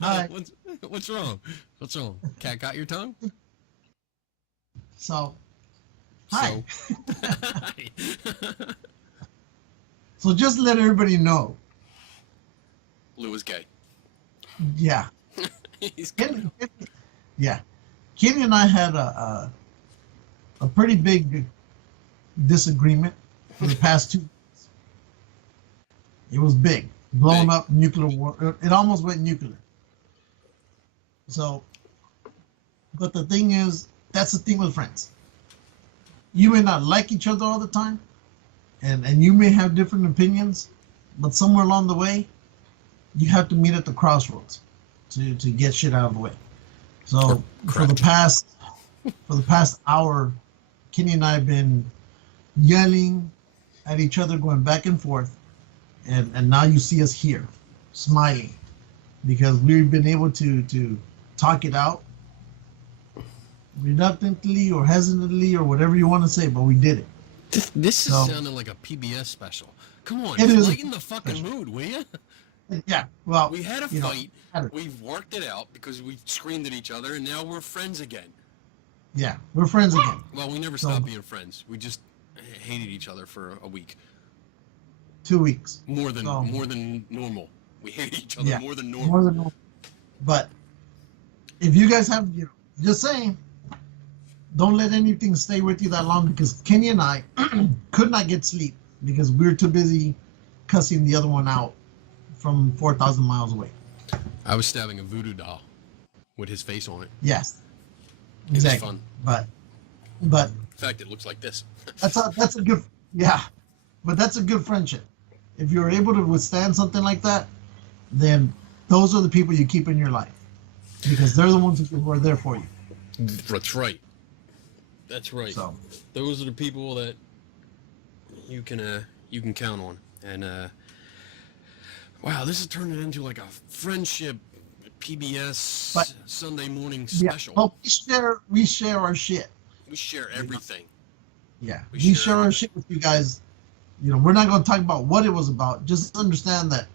Hi. What's wrong? What's wrong? Cat got your tongue? So, hi. So, So just let everybody know. Lou is gay. Yeah. He's coming Kenny, out. yeah. Kenny and I had a pretty big disagreement for the past 2 weeks. It was big. Blown Big. up nuclear war. It almost went nuclear. So, but the thing is, that's the thing with friends. You may not like each other all the time, and you may have different opinions, but somewhere along the way, you have to meet at the crossroads to get shit out of the way. So Correct. for the past hour, Kenny and I have been yelling at each other, going back and forth, and now you see us here, smiling, because we've been able to talk it out, reluctantly or hesitantly or whatever you want to say, but we did it. This is So sounding like a PBS special. Come on, it is lighten the fucking mood, will you? yeah. Well, We had a you know, fight. We've worked it out because we screamed at each other, and now we're friends again. yeah, we're friends again. Well, we never So stopped being friends. We just hated each other for a week. 2 weeks. More than So normal. We hate each other yeah, more than more normal. than normal. But if you guys have, just saying, don't let anything stay with you that long, because Kenny and I could not get sleep because we were too busy cussing the other one out from 4,000 miles away. I was stabbing a voodoo doll with his face on it. Yes, It was exactly. fun. But In fact, it looks like this. that's a good, yeah. But that's a good friendship. If you're able to withstand something like that, then those are the people you keep in your life, because they're the ones who are there for you. That's right. That's right. So Those are the people that you can count on. And wow, this is turning into like a friendship PBS but Sunday morning yeah, special. but we share our shit. We share everything. Yeah, We we share share our everything. shit with you guys. We're not going to talk about what it was about. Just understand that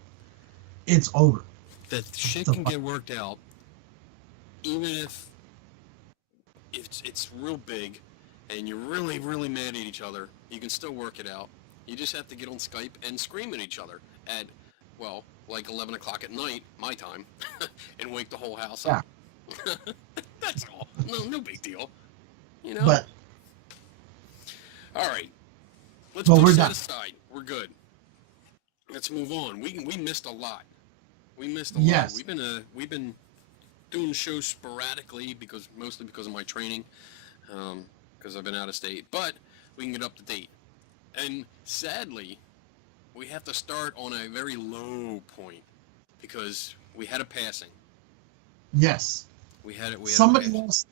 it's over. That shit The can fu- get worked out, even if it's real big, and you're really really mad at each other. You can still work it out. You just have to get on Skype and scream at each other at, well, like 11 o'clock at night, my time, and wake the whole house Yeah, up. That's all. No big deal. You know? but All right. Let's we're push that done. aside. We're good. Let's move on. We missed a lot. We missed a lot. Yes. We've been doing shows sporadically mostly because of my training, because I've been out of state. But we can get up to date. And sadly, we have to start on a very low point because we had a passing. Yes. We had it. We had a Somebody passing. else,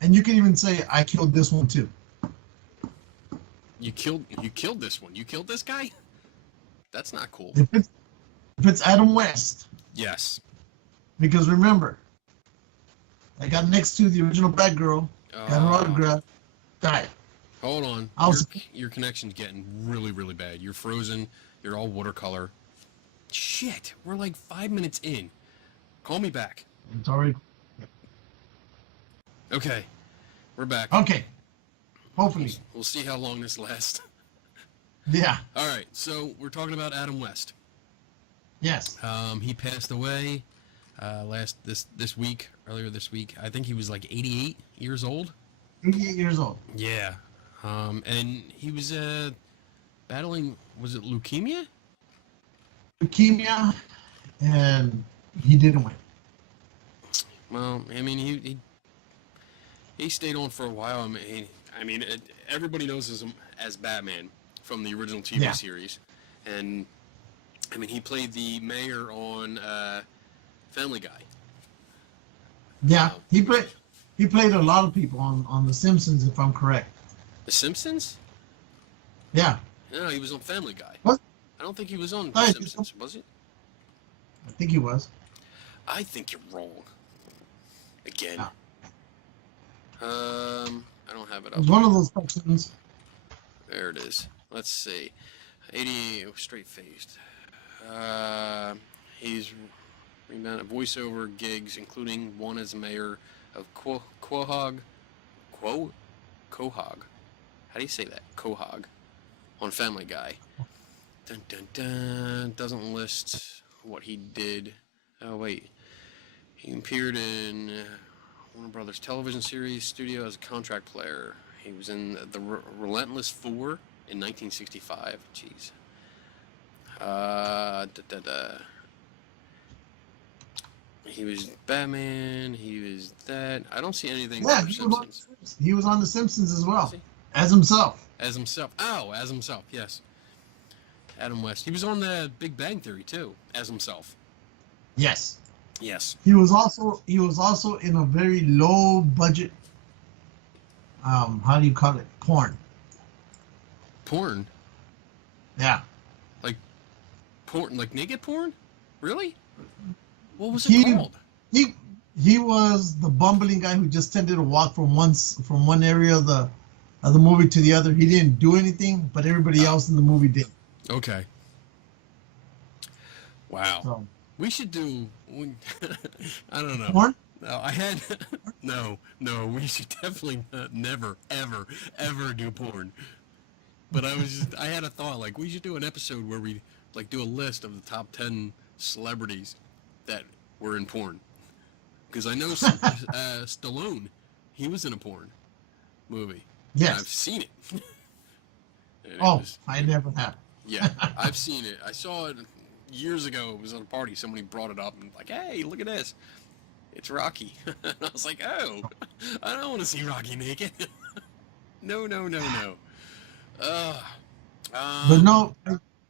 and you can even say, I killed this one too. You killed this one. You killed this guy? That's not cool. If it's Adam West, Yes. because remember, I got next to the original Batgirl, got her autograph, died. Hold on. I was Your connection's getting really, really bad. You're frozen. You're all watercolor. Shit. We're like 5 minutes in. Call me back. it's already Okay. We're back. okay. Hopefully, We'll see how long this lasts. yeah. All right. So we're talking about Adam West. Yes. He passed away earlier this week. I think he was like 88 years old. 88 years old. Yeah. And he was battling, was it leukemia? Leukemia, and he didn't win. Well, I mean, he stayed on for a while. Everybody knows him as Batman from the original TV series, and I mean, he played the mayor on Family Guy. Yeah, he played a lot of people on The Simpsons, if I'm correct. The Simpsons? Yeah. No, he was on Family Guy. What? I don't think he was on Oh, The Simpsons, was he? I think he was. I think you're wrong. Again. No. I don't have it It up. was one of those sections. There it is. Let's see. 80 straight faced. He's rebound, voiceover gigs, including one as mayor of Quahog. How do you say that? Quahog. On Family Guy. Dun dun dun. Doesn't list what he did. Oh wait. He appeared in Warner Brothers television series studio as a contract player. He was in The Relentless 4 in 1965. Jeez. He was Batman. He was that. I don't see anything Yeah, for Simpsons. he was on The Simpsons as well. Was he? As himself. As himself. Oh, as himself. Yes. Adam West. He was on the Big Bang Theory too, as himself. Yes. Yes. He was also in a very low budget. How do you call it? Porn. Porn. Yeah. Like porn, like naked porn? Really? What was it called? He was the bumbling guy who just tended to walk from one area of the movie to the other. He didn't do anything, but everybody else in the movie did. Okay. Wow. So, we should do. I don't know. porn? No, I had. No. We should definitely never, ever do porn. But I had a thought, like, we should do an episode where we, like, do a list of the top 10 celebrities that were in porn. Because I know Stallone, he was in a porn movie. Yes. I've seen it. I never have. Yeah, I've seen it. I saw it years ago. It was at a party. Somebody brought it up and like, hey, look at this. It's Rocky. And I was like, oh, I don't want to see Rocky naked. No. But no,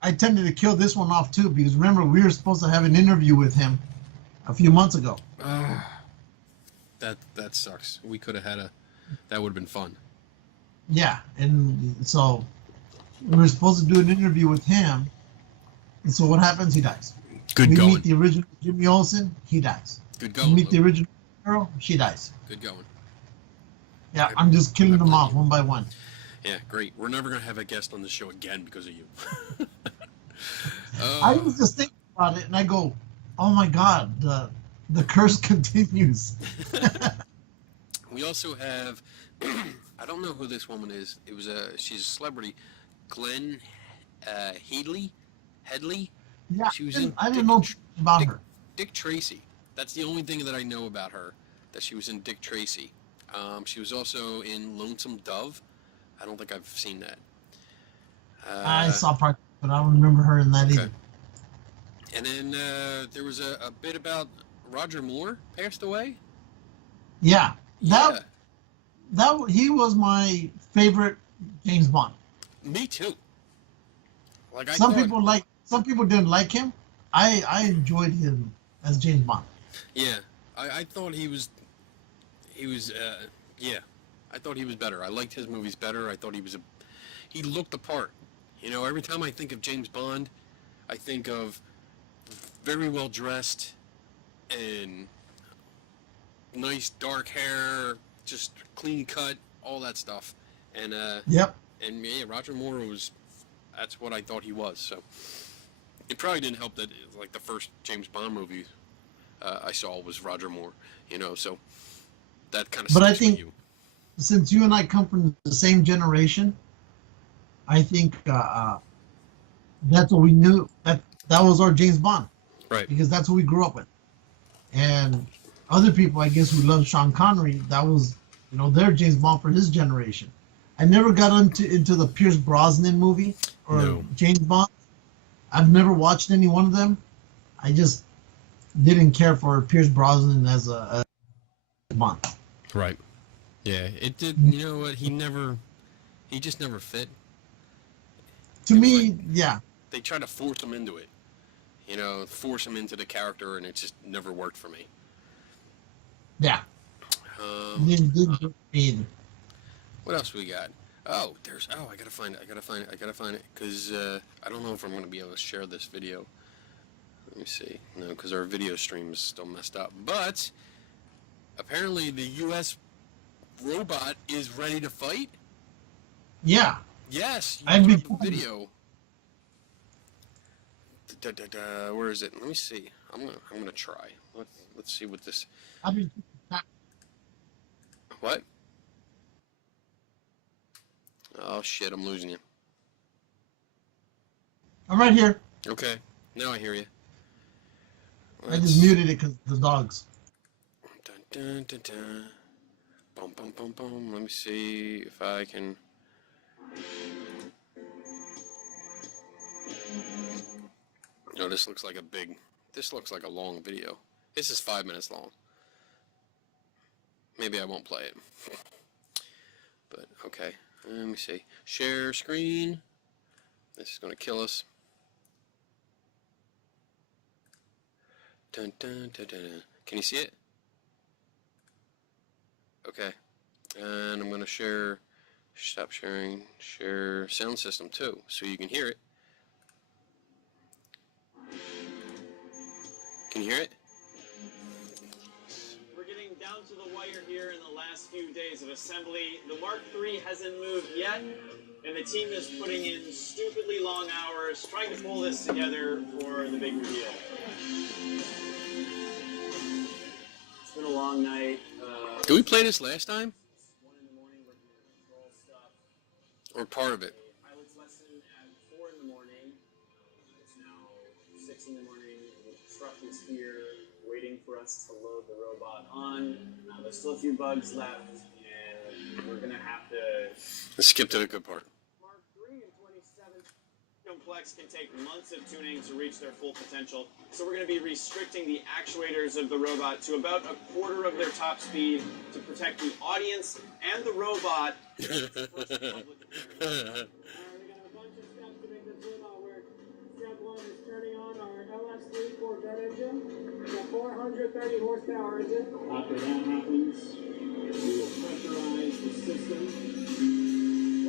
I tended to kill this one off too, because remember, we were supposed to have an interview with him a few months ago. That sucks. We could have had that would have been fun. Yeah, and so we were supposed to do an interview with him, and so what happens? He dies. Good we going. meet the original Jimmy Olsen, he dies. Good We going. meet the original girl, she dies. Good going. Yeah, I'm just killing them off one by one. Yeah, great. We're never going to have a guest on the show again because of you. I was just thinking about it, and I go, oh my God, the curse continues. We also have, I don't know who this woman is. She's a celebrity, Glenne Headly. Yeah, She was in I didn't know about her. Dick Tracy. That's the only thing that I know about her, that she was in Dick Tracy. She was also in Lonesome Dove. I don't think I've seen that. I saw part, but I don't remember her in that either. And then there was a bit about Roger Moore passed away. Yeah, that he was my favorite James Bond. Me too. Like some people didn't like him. I enjoyed him as James Bond. Yeah, I thought he was I thought he was better. I liked his movies better. I thought he looked the part. You know, every time I think of James Bond, I think of very well dressed and nice dark hair, just clean cut, all that stuff. And Yep. And yeah, Roger Moore that's what I thought he was. So it probably didn't help that like the first James Bond movie I saw was Roger Moore, you know, so that kind of But I sticks with think you. since you and I come from the same generation, I think that's what we knew. That was our James Bond. Right. Because that's what we grew up with. And other people, I guess, who love Sean Connery, that was, their James Bond for his generation. I never got into the Pierce Brosnan movie or James Bond. I've never watched any one of them. I just didn't care for Pierce Brosnan as a Bond. Right. Yeah, it did. You know what? He just never fit. To me, yeah. They tried to force him into it. Force him into the character, and it just never worked for me. Yeah. Didn't work for me either. What else we got? I gotta find it, because I don't know if I'm gonna be able to share this video. Let me see. No, because our video stream is still messed up. But apparently the U.S. robot is ready to fight. Yeah. Yes. I've You been put up a video. Where is it? Let me see. I'm gonna try. Let's see what this. I mean, What? Oh shit! I'm losing you. I'm right here. Okay, now I hear you. I just muted it because the dogs. Dun, dun, dun, dun. Boom, boom, boom, boom. Let me see if I can. No, this looks like a big. This looks like a long video. This is 5 minutes long. Maybe I won't play it. But okay, let me see. Share screen. This is gonna kill us. Dun, dun, dun, dun, dun. Can you see it? Okay. And I'm going to share, stop sharing, share sound system too, so you can hear it. Can you hear it? We're getting down to the wire here in the last few days of assembly. The Mark III hasn't moved yet, and the team is putting in stupidly long hours trying to pull this together for the big reveal. It's been a long night. Did we play this last time? 1 in the morning working on control stuff. Or part of it? Pilot's lesson at 4 in the morning. It's now 6 in the morning. The truck is here waiting for us to load the robot on. There's still a few bugs left, and we're going to have to... Let's skip to the good part. Mark III and 27 complex can take months of tuning to reach their full potential, so we're going to be restricting the actuators of the robot to about a quarter of their top speed to protect the audience and the robot. We got a bunch of steps to make this robot work. Step 1 is turning on our LS3 Corvette engine. It's a 430 horsepower engine. After that happens, we will pressurize the system.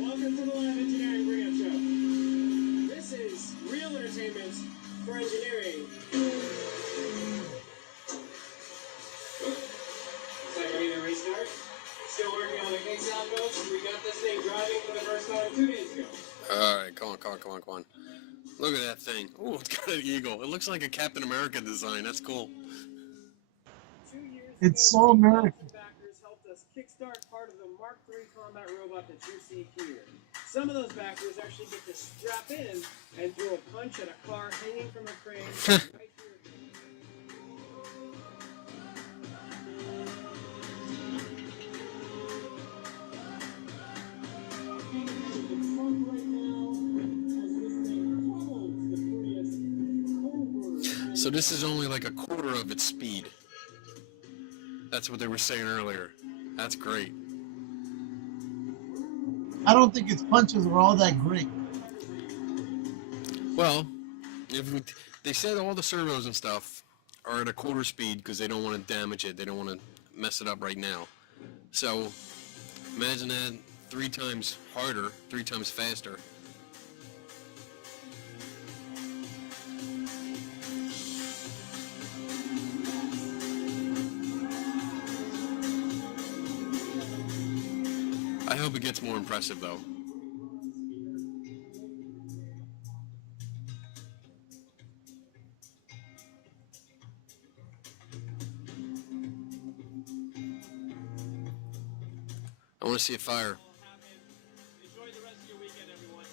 Welcome to the Live Engineering Bring-Up Show. This is real entertainment for engineering. Is that ready to restart? Still working on the Geeks sound, folks. We got this thing driving for the first time 2 days ago. Alright, come on. Look at that thing. Oh, it's got an eagle. It looks like a Captain America design. That's cool. 2 years It's ago, so American. backers helped us kickstart part of the Mark III combat robot that you see here. Some of those backers actually get to strap in and throw a punch at a car hanging from a crane right here. The trunk right now has this thing doubles the Prius over. So this is only like a quarter of its speed. That's what they were saying earlier. That's great. I don't think its punches were all that great. Well, they said all the servos and stuff are at a quarter speed because they don't want to damage it. They don't want to mess it up right now. So imagine that 3 times harder, 3 times faster. I hope it gets more impressive though. I want to see a fire. Enjoy the rest of your weekend, everyone.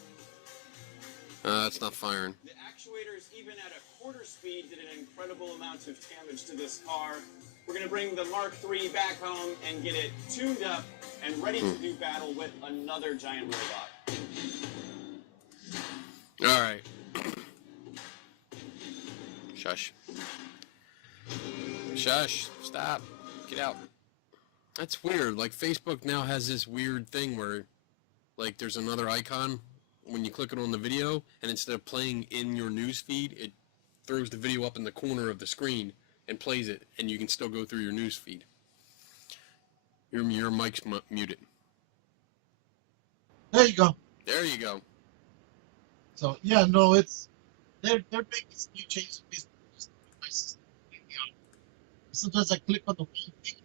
It's not firing. The actuators, even at a quarter speed, did an incredible amount of damage to this car. We're going to bring the Mark III back home and get it tuned up and ready to do battle with another giant robot. All right. Shush. Shush. Stop. Get out. That's weird. Like, Facebook now has this weird thing where, like, there's another icon when you click it on the video, and instead of playing in your news feed, it throws the video up in the corner of the screen and plays it, and you can still go through your news feed. Your mic's muted. There you go. There you go. So yeah, no, it's they're making some new changes. Sometimes I click on the whole thing,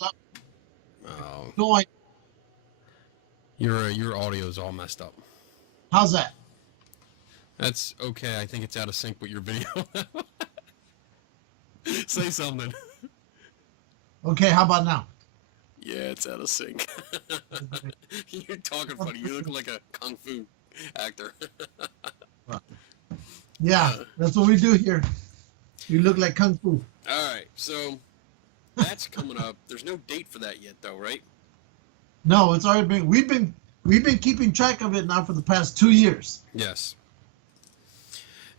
up. Oh, No, your audio's all messed up. how's that? That's okay. I think it's out of sync with your video. Say something. Okay, how about now? Yeah, it's out of sync. You're talking funny. You look like a kung fu actor. Yeah, that's what we do here. We look like kung fu. All right, so that's coming up. There's no date for that yet, though, right? No, it's already been. We've been keeping track of it now for the past 2 years. Yes.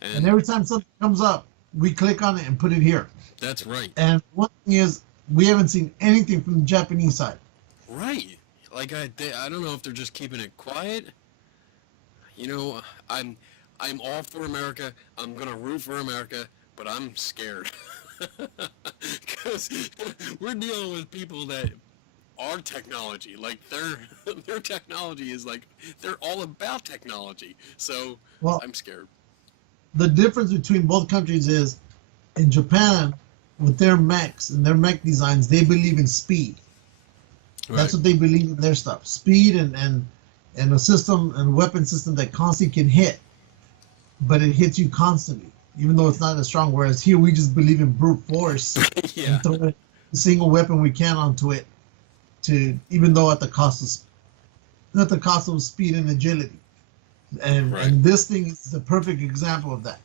And every time something comes up, we click on it and put it here. That's right. And one thing is, we haven't seen anything from the Japanese side. Right. Like I don't know if they're just keeping it quiet. You know, I'm all for America. I'm gonna root for America, but I'm scared because we're dealing with people that are technology. Like their technology is like they're all about technology. So Well, I'm scared. the difference between both countries is, in Japan, with their mechs and their mech designs, they believe in speed. Right. That's what they believe in their stuff. Speed and a system and weapon system that constantly can hit, but it hits you constantly, even though it's not as strong. Whereas here we just believe in brute force Yeah. and throw a single weapon we can onto it, to even though at the cost of speed and agility. And Right. and this thing is the perfect example of that.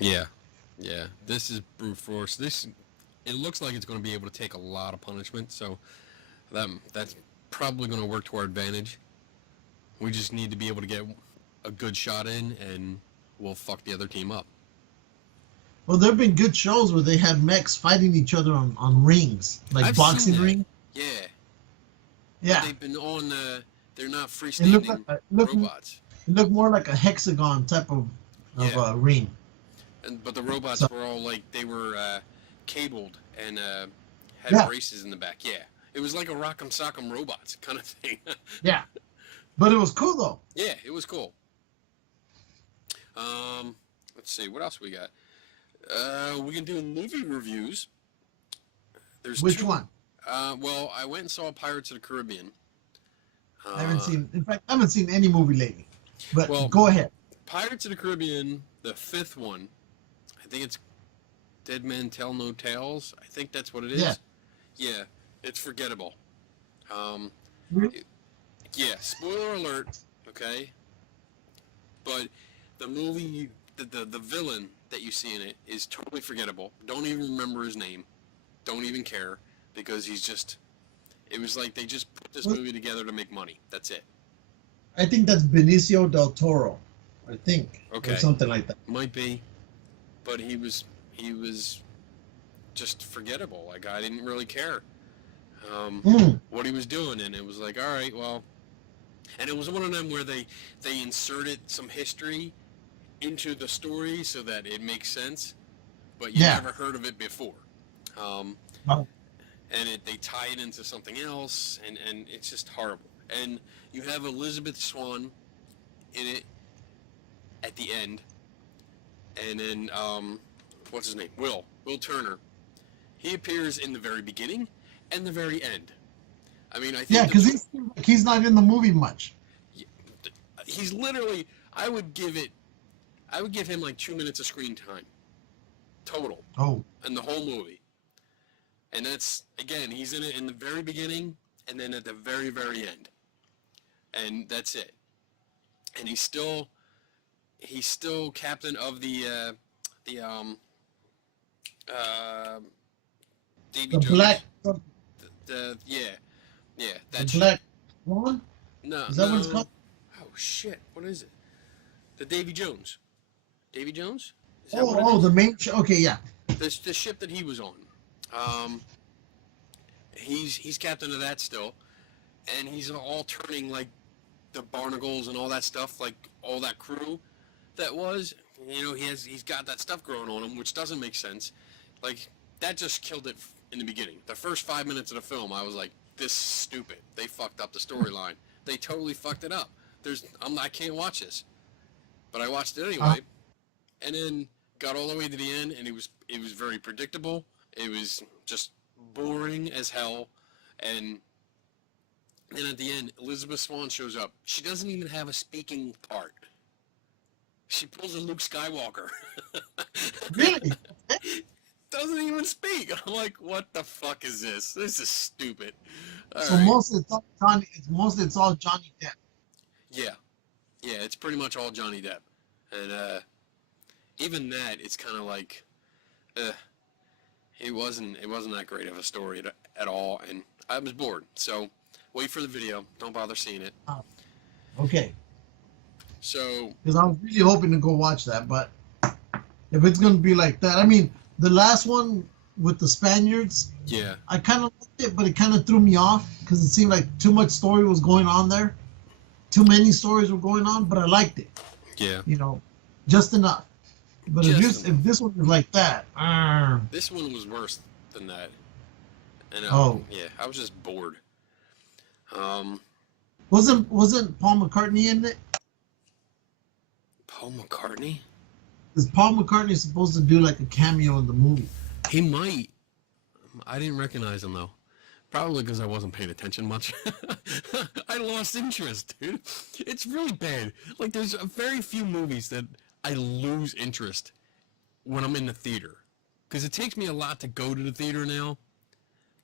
Yeah. Yeah. This is brute force. It looks like it's going to be able to take a lot of punishment. So that's probably going to work to our advantage. We just need to be able to get a good shot in, and we'll fuck the other team up. Well, there have been good shows where they had mechs fighting each other on rings, like I've boxing seen that. ring. Yeah. Yeah, They've been on. They're not it looked, freestanding like, robots. it looked more like a hexagon type of Yeah. ring. But the robots So- were all like they were cabled and had Yeah. braces in the back. Yeah. It was like a Rock'em Sock'em Robots kind of thing. Yeah, but it was cool though. Yeah, it was cool. Let's see, what else we got? We can do movie reviews. There's Which two. one? Well, I went and saw Pirates of the Caribbean. I haven't seen. In fact, I haven't seen any movie lately. But Well- go ahead. Pirates of the Caribbean, the fifth one. I think it's Dead Men Tell No Tales. I think that's what it is. Yeah. Yeah, it's forgettable. Really? Yeah, spoiler alert, okay? But the movie, the villain that you see in it is totally forgettable. Don't even remember his name. Don't even care, because it was like they just put this movie together to make money. That's it. I think that's Benicio del Toro. I think. Okay. Or something like that. Might be, but he was just forgettable. Like, I didn't really care what he was doing, and it was like, all right, well, and it was one of them where they inserted some history into the story so that it makes sense, but you Yeah. never heard of it before. Oh. And they tie it into something else, and it's just horrible. And you have Elizabeth Swann in it at the end, and then what's his name? Will Turner. He appears in the very beginning and the very end. I mean, I think Yeah, because he's not in the movie much. he's literally. I would give him like 2 minutes of screen time total Oh. in the whole movie. And that's, again, he's in it in the very beginning and then at the very, very end. And that's it. And he's still captain of the Davy The Jones. black. Yeah, The that's black one? no. Is that no. what it's called? Oh shit! What is it? The Davy Jones. Davy Jones? Is that what it Oh, is? the main. Okay, yeah. The ship that he was on. He's captain of that still, and he's all turning like the Barnacles and all that stuff, like all that crew that was. You know, he's got that stuff growing on him, which doesn't make sense. Like, that just killed it in the beginning. The first 5 minutes of the film, I was like, this is stupid. They fucked up the storyline. They totally fucked it up. I can't watch this. But I watched it anyway, and then got all the way to the end, and it was very predictable. It was just boring as hell, and then at the end, Elizabeth Swann shows up. She doesn't even have a speaking part. She pulls a Luke Skywalker. Really? doesn't even speak. I'm like, what the fuck is this? This is stupid. All So right. mostly it's all Johnny. It's all Johnny Depp. Yeah, it's pretty much all Johnny Depp, and even that, it's kind of like, it wasn't that great of a story at all, and I was bored. So wait for the video. Don't bother seeing it. Oh, okay. So Because I was really hoping to go watch that, but if it's gonna be like that, I mean, the last one with the Spaniards, yeah, I kind of liked it, but it kind of threw me off because it seemed like too much story was going on there. Too many stories were going on, but I liked it. yeah. You know, just enough. But if Just this one was like that, This one was worse than that, and yeah, I was just bored. wasn't Paul McCartney in it? Paul McCartney? Is Paul McCartney supposed to do like a cameo in the movie? He might. I didn't recognize him though. Probably because I wasn't paying attention much. I lost interest, dude. It's really bad. Like, there's very few movies that I lose interest when I'm in the theater. Because it takes me a lot to go to the theater now.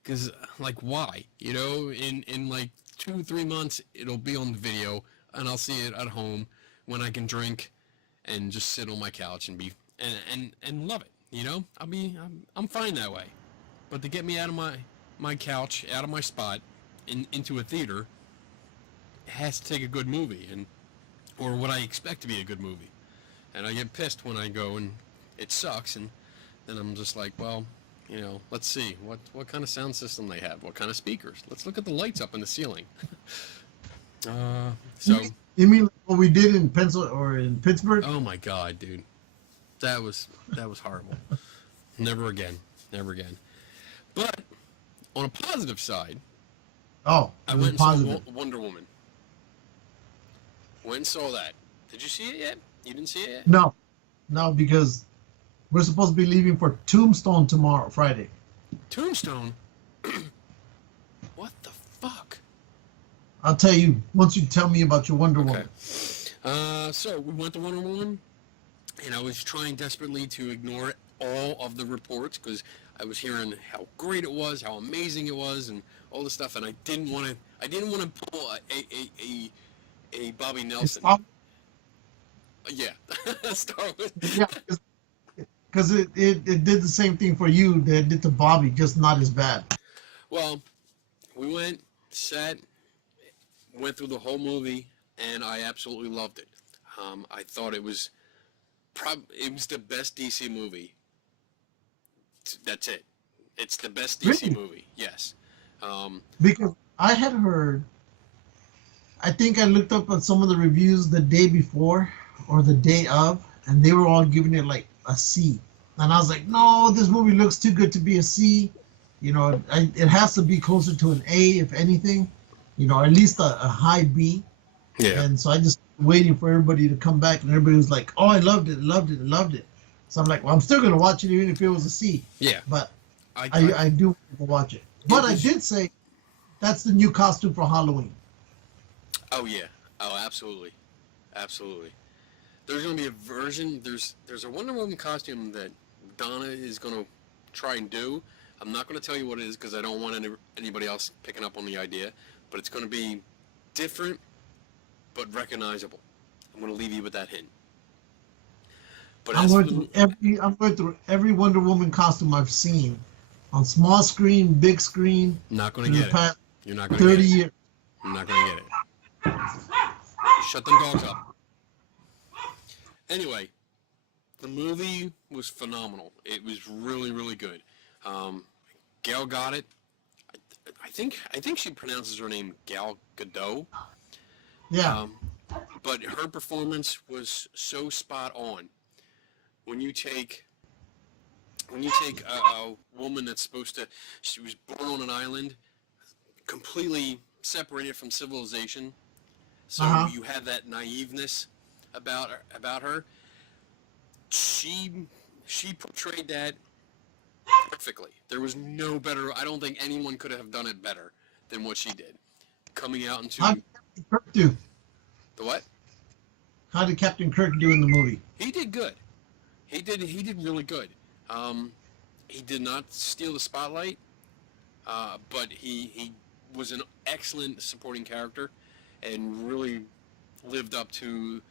Because, like, why? You know, in like 2-3 months, it'll be on the video, and I'll see it at home when I can drink and just sit on my couch and be and love it. You know, I'm fine that way. But to get me out of my couch, out of my spot, into a theater, it has to take a good movie, or what I expect to be a good movie. And I get pissed when I go and it sucks, and then I'm just like, well, you know, let's see what kind of sound system they have, what kind of speakers. Let's look at the lights up in the ceiling. So You mean like what we did in in Pittsburgh? oh my god, dude, that was horrible. Never again. But on a positive side, Oh, I went and saw Wonder Woman. Went and saw that. Did you see it yet? You didn't see it yet? No, because we're supposed to be leaving for Tombstone tomorrow, Friday. Tombstone? What the fuck? I'll tell you once you tell me about your Wonder Woman. So we went to Wonder Woman, and I was trying desperately to ignore all of the reports because I was hearing how great it was, how amazing it was, and all this stuff, and I didn't want to pull a Bobby Nelson. Yeah, Star Wars. Yeah, because it did the same thing for you that it did to Bobby, just not as bad. Well, we went, went through the whole movie, and I absolutely loved it. I thought it was the best DC movie. That's it. It's the best DC Really? movie. Yes. Because I had heard, I think I looked up on some of the reviews the day before or the day of, and they were all giving it like a C. And I was like, no, this movie looks too good to be a C. You know, it has to be closer to an A, if anything. You know, at least a high B. Yeah. And so I just waiting for everybody to come back, and everybody was like, oh, I loved it. So I'm like, well, I'm still going to watch it even if it was a C. Yeah. But I do want to watch it. But I did say that's the new costume for Halloween. Oh, yeah. Oh, absolutely. Absolutely. There's going to be a version. There's a Wonder Woman costume that Donna is going to try and do. I'm not going to tell you what it is because I don't want anybody else picking up on the idea. But it's going to be different but recognizable. I'm going to leave you with that hint. But I'm going through every Wonder Woman costume I've seen on small screen, big screen. Not going to get it. You're not going to 30 get it. years. I'm not going to get it. Shut them dogs up. Anyway, the movie was phenomenal. It was really, really good. Gal got it. I think she pronounces her name Gal Gadot. Yeah. But her performance was so spot on. When you take a woman that's she was born on an island, completely separated from civilization, so you have that naiveness about her. She portrayed that perfectly. There was no better. I don't think anyone could have done it better than what she did. Coming out into How did Captain Kirk do? The what? How did Captain Kirk do in the movie? He did good. He did really good. he did not steal the spotlight, but he was an excellent supporting character and really lived up to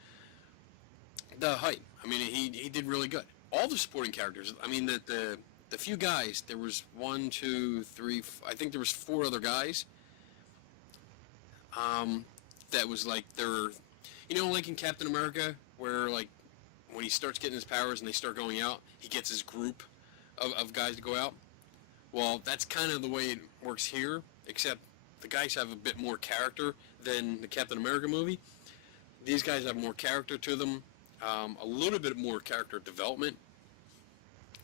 the hype. I mean, he did really good. All the supporting characters. I mean, the few guys. There was 1, 2, 3. I think there was 4 other guys. That was like they're, like in Captain America, where like when he starts getting his powers and they start going out, he gets his group of guys to go out. Well, that's kind of the way it works here, except the guys have a bit more character than the Captain America movie. These guys have more character to them, a little bit more character development,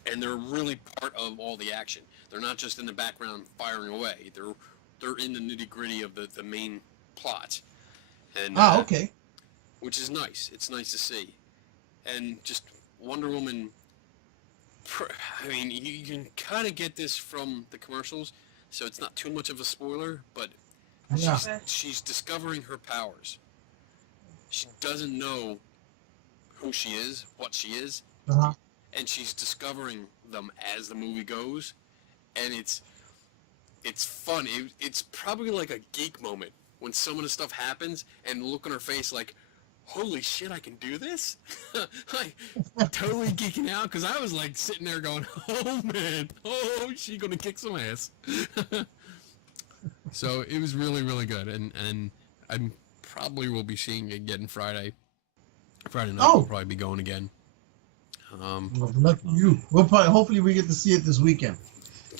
and they're really part of all the action. They're not just in the background firing away. They're in the nitty-gritty of the main plot. And, okay. Which is nice. It's nice to see. And just Wonder Woman, I mean, you can kind of get this from the commercials, so it's not too much of a spoiler, but Yeah. she's discovering her powers. She doesn't know who she is, what she is, Uh-huh. and she's discovering them as the movie goes, and it's fun. It's probably like a geek moment when some of the stuff happens and the look on her face like, holy shit, I can do this? Like, totally geeking out, because I was like sitting there going, oh man, she gonna kick some ass. So it was really, really good, and I probably will be seeing it again Friday night. Oh. We'll probably be going again. Well, lucky you. We'll probably, hopefully we get to see it this weekend.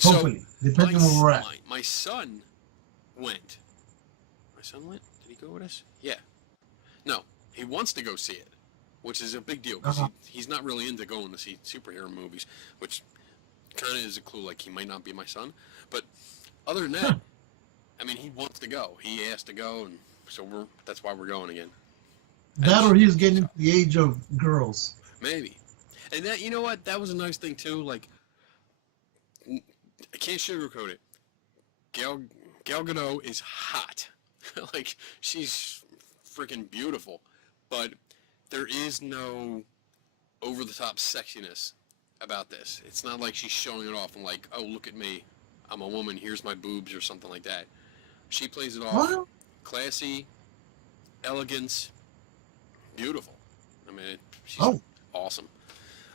Hopefully, depending on where we're at. My son went. My son went? Did he go with us? Yeah. No, he wants to go see it, which is a big deal, because he's not really into going to see superhero movies, which kind of is a clue, like he might not be my son. But other than that, I mean, he wants to go. He asked to go, and so that's why we're going again. That or he's getting into the age of girls. Maybe. And that, you know what? That was a nice thing too. Like, I can't sugarcoat it. Gal Gadot is hot. Like, she's freaking beautiful. But there is no over-the-top sexiness about this. It's not like she's showing it off and like, oh, look at me. I'm a woman. Here's my boobs or something like that. She plays it off What? classy, elegance, beautiful. I mean, she's awesome.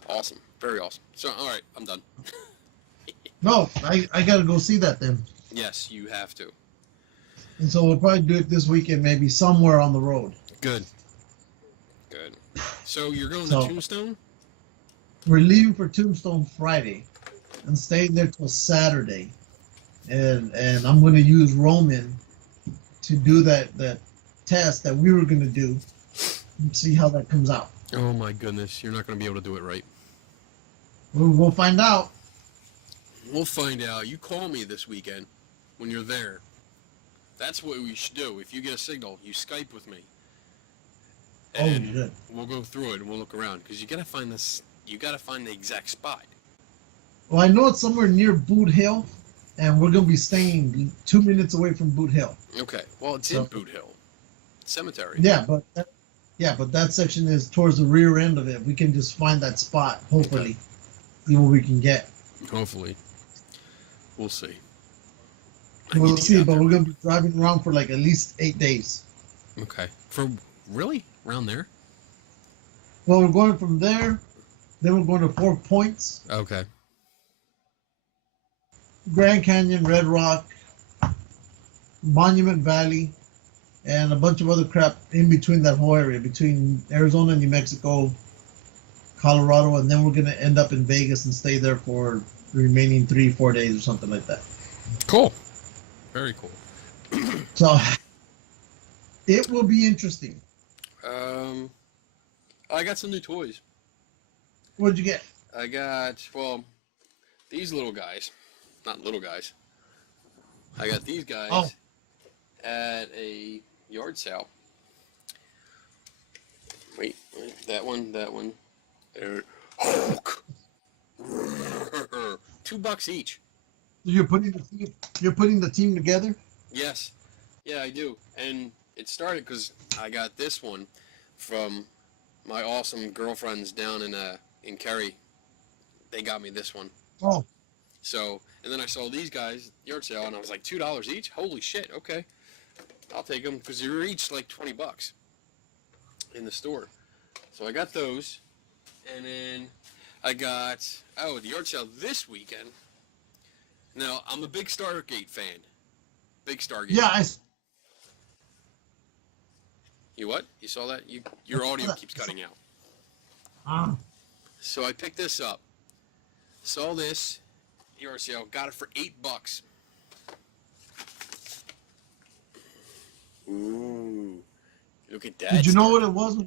Awesome. Very awesome. So, all right, I'm done. No, I gotta go see that then. Yes, you have to. And so we'll probably do it this weekend, maybe somewhere on the road. Good. Good. So you're going So- to Tombstone? We're leaving for Tombstone Friday and staying there till Saturday. And I'm gonna use Roman to do that test that we were gonna do and see how that comes out. Oh my goodness, you're not going to be able to do it right. We'll find out. We'll find out. You call me this weekend when you're there. That's what we should do. If you get a signal, you Skype with me. And good. we'll go through it and we'll look around, because you got to find this. You got to find the exact spot. Well, I know it's somewhere near Boot Hill, and we're gonna be staying 2 minutes away from Boot Hill. Okay. Well, it's So- in Boot Hill Cemetery. Yeah, but that section is towards the rear end of it. We can just find that spot. Hopefully, see what we can get. Hopefully. We'll see. We'll see, but we're gonna be driving around for like at least 8 days. Okay. For really? Around there? Well, we're going from there, then we're going to 4 Points, Okay. Grand Canyon, Red Rock, Monument Valley, and a bunch of other crap in between that whole area, between Arizona, New Mexico, Colorado, and then we're gonna end up in Vegas and stay there for the remaining 3-4 days or something like that. Cool. Very cool. So it will be interesting. I got some new toys. What'd you get? I got, well, these little guys. Not little guys. I got these guys at a yard sale. Wait, that one. Hulk. $2 each. You're putting the team together? Yes. Yeah, I do. And it started because I got this one from my awesome girlfriends down in Cary. They got me this one. Oh, So, and then I saw these guys yard sale, and I was like, $2 each. Holy shit! Okay, I'll take them because they're each like $20 in the store. So I got those, and then I got the yard sale this weekend. Now I'm a big Stargate fan. Big Stargate. Yeah, You what? You saw that? Your audio keeps cutting out. So I picked this up. Saw this yard sale. Got it for $8. Ooh, look at that. Did you know what it was?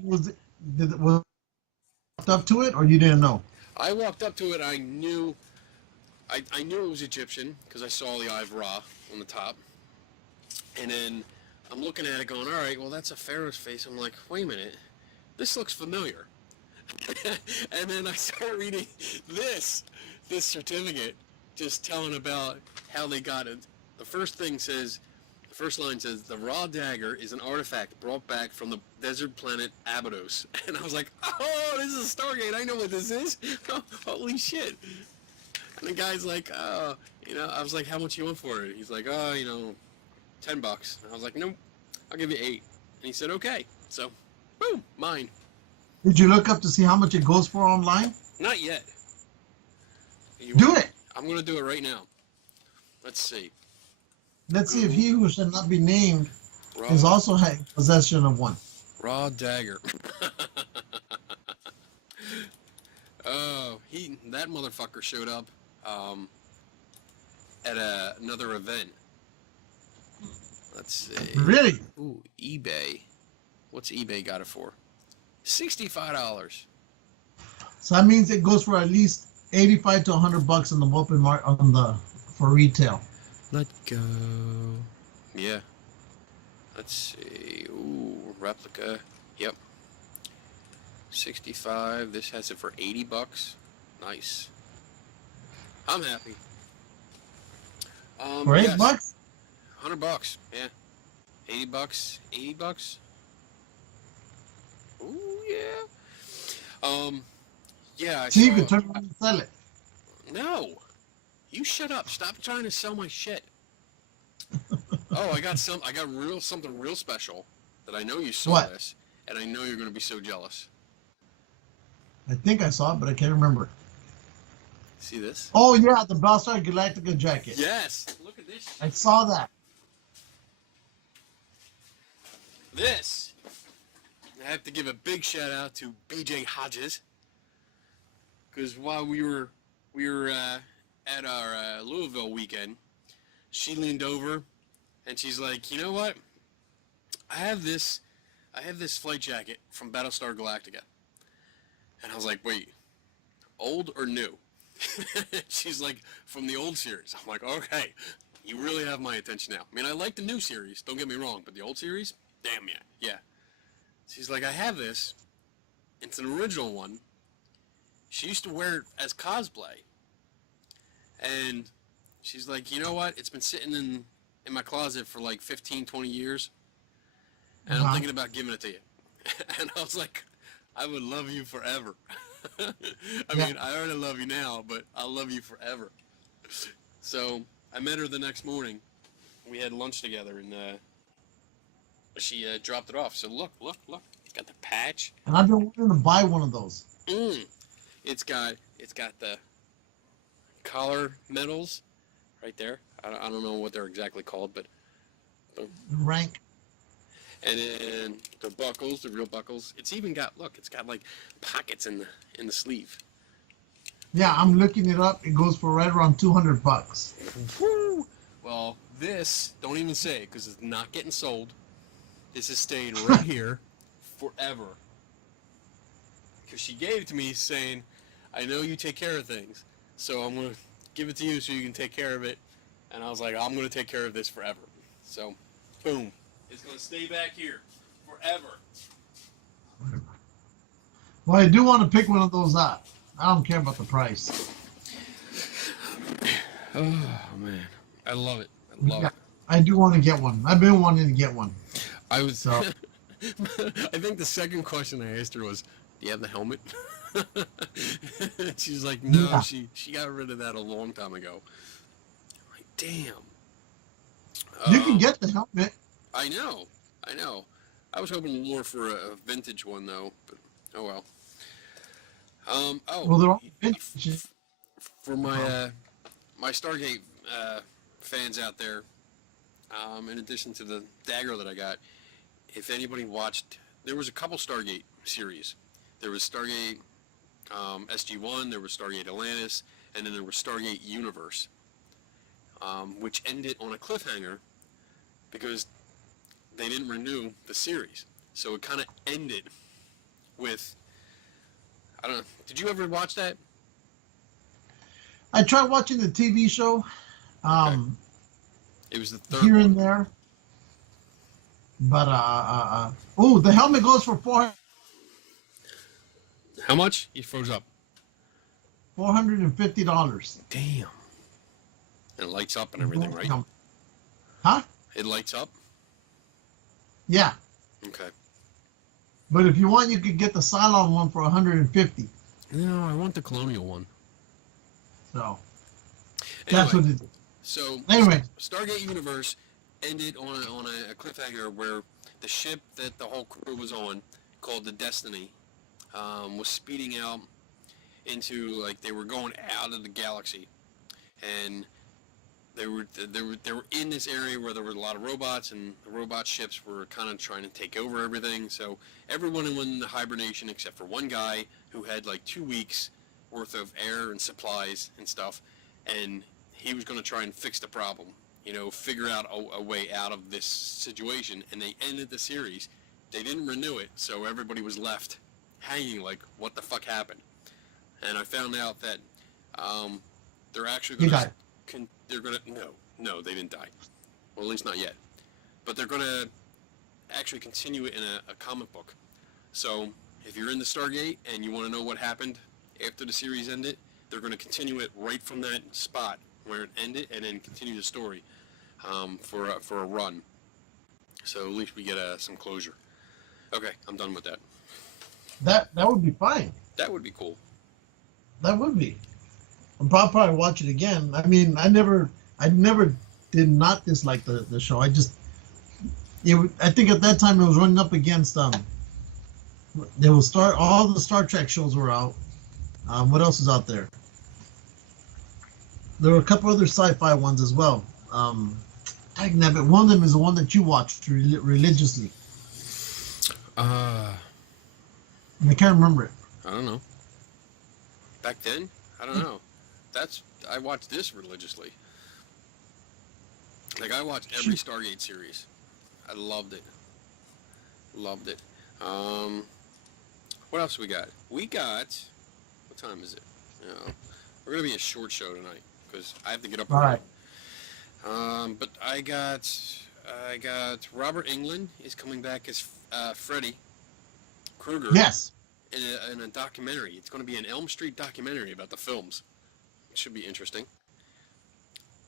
Did it was up to it, or you didn't know? I walked up to it. I knew it was Egyptian because I saw the Eye of Ra on the top, and then I'm looking at it going, all right, well, that's a pharaoh's face. I'm like, wait a minute, this looks familiar. And then I started reading this certificate, just telling about how they got it. The first line says, the Ra dagger is an artifact brought back from the desert planet Abydos. And I was like, oh, this is a Stargate. I know what this is. Holy shit. And the guy's like, oh, I was like, how much you want for it? He's like, oh, $10. And I was like, nope, I'll give you $8. And he said, okay. So, boom, mine. Did you look up to see how much it goes for online? Not yet. Do it. I'm going to do it right now. Let's see. Let's see if he who shall not be named Raw, is also had possession of one. Raw dagger. Oh, that motherfucker showed up at another event. Let's see. Really? Ooh, eBay. What's eBay got it for? $65. So that means it goes for at least $85 to $100 in the open market for retail. Let go. Yeah. Let's see. Ooh, replica. Yep. 65. This has it for $80. Nice. I'm happy. For $8? $100. Yeah. $80. $80. Ooh, yeah. Yeah. So you could turn around and sell it. No. You shut up. Stop trying to sell my shit. Oh, I got something real special that I know you saw What? this, and I know you're going to be so jealous. I think I saw it, but I can't remember. See this? Oh, yeah, the Battlestar Galactica jacket. Yes. Look at this. I saw that. This. I have to give a big shout out to BJ Hodges, because while we were at our Louisville weekend, she leaned over and she's like, you know what? I have this flight jacket from Battlestar Galactica. And I was like, wait, old or new? She's like, from the old series. I'm like, okay, you really have my attention now. I mean, I like the new series, don't get me wrong, but the old series, damn yeah, yeah. She's like, I have this. It's an original one. She used to wear it as cosplay. And she's like, you know what? It's been sitting in my closet for like 15, 20 years. And I'm thinking about giving it to you. And I was like, I would love you forever. I mean, I already love you now, but I'll love you forever. So I met her the next morning. We had lunch together, and she dropped it off. So look. It's got the patch. And I've been wanting to buy one of those. It's got the collar medals right there. I don't know what they're exactly called, but Rank. and then the buckles, the real buckles. It's even got it's got like pockets in the sleeve. Yeah, I'm looking it up. It goes for right around $200. Woo! Well, this don't even say it because it's not getting sold. This is staying right here forever. Because she gave it to me saying, I know you take care of things, so I'm going to give it to you so you can take care of it. And I was like, I'm going to take care of this forever. So, boom. It's going to stay back here forever. Well, I do want to pick one of those up. I don't care about the price. Oh, man. I love it. I love it. I do want to get one. I've been wanting to get one. I was... So. I think the second question I asked her was, do you have the helmet? She's like, no, Yeah. she got rid of that a long time ago. I'm like, damn. You can get the helmet. I know. I was hoping more for a vintage one though, but oh well. Well, they're all vintage. For my my Stargate fans out there, in addition to the dagger that I got, if anybody watched, there was a couple Stargate series. There was Stargate SG-1, there was Stargate Atlantis, and then there was Stargate Universe, which ended on a cliffhanger because they didn't renew the series. So it kind of ended with, I don't know, did you ever watch that? I tried watching the TV show. Okay. It was the third Here one. and there. But oh, the helmet goes for How much? You froze up. $450. Damn. And it lights up and everything, right? Huh? It lights up? Yeah. Okay. But if you want, you could get the Cylon one for $150. No, I want the Colonial one. So Anyway, that's what it is. So Anyway. Stargate Universe ended on a cliffhanger where the ship that the whole crew was on, called the Destiny, was speeding out into, like, they were going out of the galaxy, and they were in this area where there were a lot of robots, and the robot ships were kind of trying to take over everything. So everyone went into hibernation except for one guy who had like 2 weeks worth of air and supplies and stuff, and he was going to try and fix the problem, figure out a way out of this situation. And they ended the series. They didn't renew it, so everybody was left hanging like, what the fuck happened? And I found out that they're actually going to... No, they didn't die. Well, at least not yet. But they're going to actually continue it in a comic book. So if you're in the Stargate and you want to know what happened after the series ended, they're going to continue it right from that spot where it ended, and then continue the story for a run. So at least we get some closure. Okay, I'm done with that. That would be fine. That would be cool. That would be. I'll probably watch it again. I mean, I never did not dislike the show. I think at that time it was running up against all the Star Trek shows were out. What else is out there? There were a couple other sci-fi ones as well. Dagnabbit, one of them is the one that you watched religiously. I can't remember it. I don't know. Back then? I don't know. I watched this religiously. Like, I watched every Stargate series. I loved it. Loved it. What else we got? What time is it? We're going to be a short show tonight, because I have to get up. All right. But I got Robert Englund is coming back as Freddy Krueger. Yes. In a documentary. It's going to be an Elm Street documentary about the films. It should be interesting.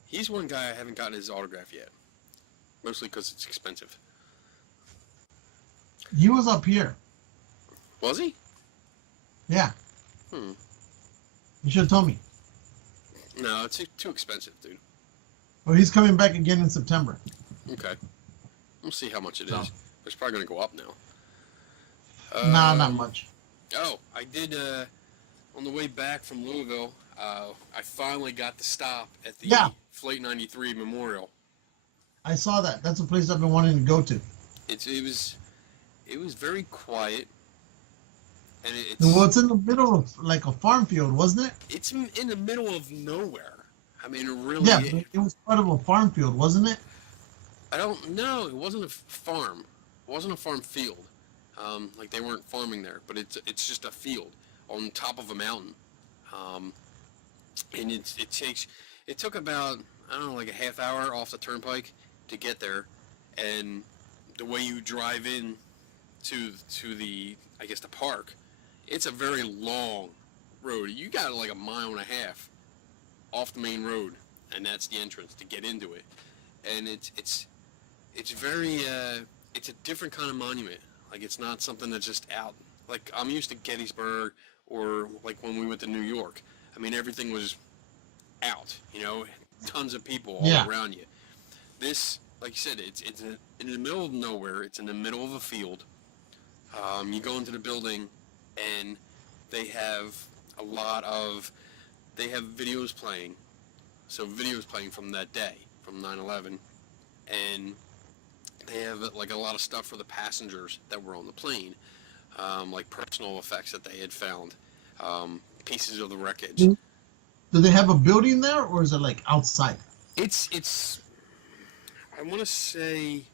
He's one guy I haven't gotten his autograph yet. Mostly because it's expensive. He was up here. Was he? Yeah. You should have told me. No, it's too expensive, dude. Well, he's coming back again in September. Okay. We'll see how much it is. It's probably going to go up now. Nah, not much. Oh, I did, on the way back from Louisville, I finally got to stop at the Flight 93 Memorial. I saw that. That's a place I've been wanting to go to. It was very quiet. And it's in the middle of like a farm field, wasn't it? It's in the middle of nowhere. I mean, it really... Yeah, it was part of a farm field, wasn't it? I don't know. It wasn't a farm. It wasn't a farm field. Like, they weren't farming there, but it's just a field on top of a mountain. And it took about, I don't know, like a half hour off the turnpike to get there. And the way you drive in to the, I guess, the park, it's a very long road. You got like a mile and a half off the main road, and that's the entrance to get into it. And it's very, it's a different kind of monument. Like, it's not something that's just out like I'm used to Gettysburg or like when we went to New York. I mean, everything was out, you know, tons of people all around you. This, like you said, it's in the middle of nowhere. It's in the middle of a field. You go into the building, and they have a lot of, they have videos playing. So videos playing from that day, from 9/11, and they have like a lot of stuff for the passengers that were on the plane, like personal effects that they had found, pieces of the wreckage. Do they have a building there, or is it like outside? It's I want to say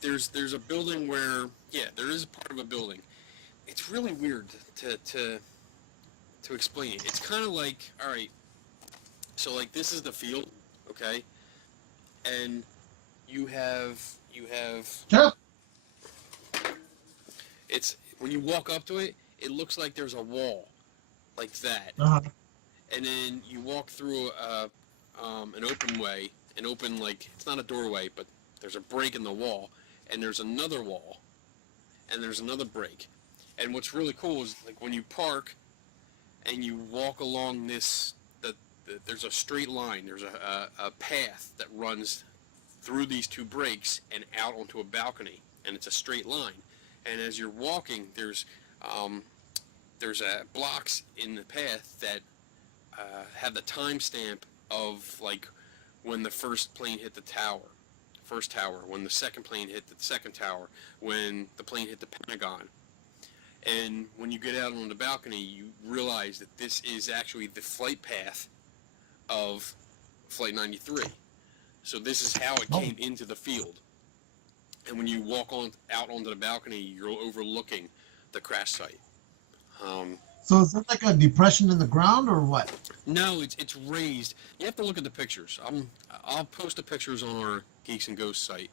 there's a building where, yeah, there is a part of a building. It's really weird to explain it. It's kind of like, all right, so like this is the field, okay, and you have Yeah. it's when you walk up to it, it looks like there's a wall like that, Uh-huh. and then you walk through an open way, an open, like, it's not a doorway, but there's a break in the wall, and there's another wall, and there's another break. And what's really cool is, like, when you park and you walk along this, there's a straight line, there's a path that runs through these two breaks and out onto a balcony, and it's a straight line. And as you're walking, there's blocks in the path that have the timestamp of, like, when the first plane hit the first tower, when the second plane hit the second tower, when the plane hit the Pentagon. And when you get out on the balcony, you realize that this is actually the flight path of Flight 93. So this is how it came into the field. And when you walk out onto the balcony, you're overlooking the crash site. So is it like a depression in the ground, or what? No, it's raised. You have to look at the pictures. I'll post the pictures on our Geeks and Ghosts site,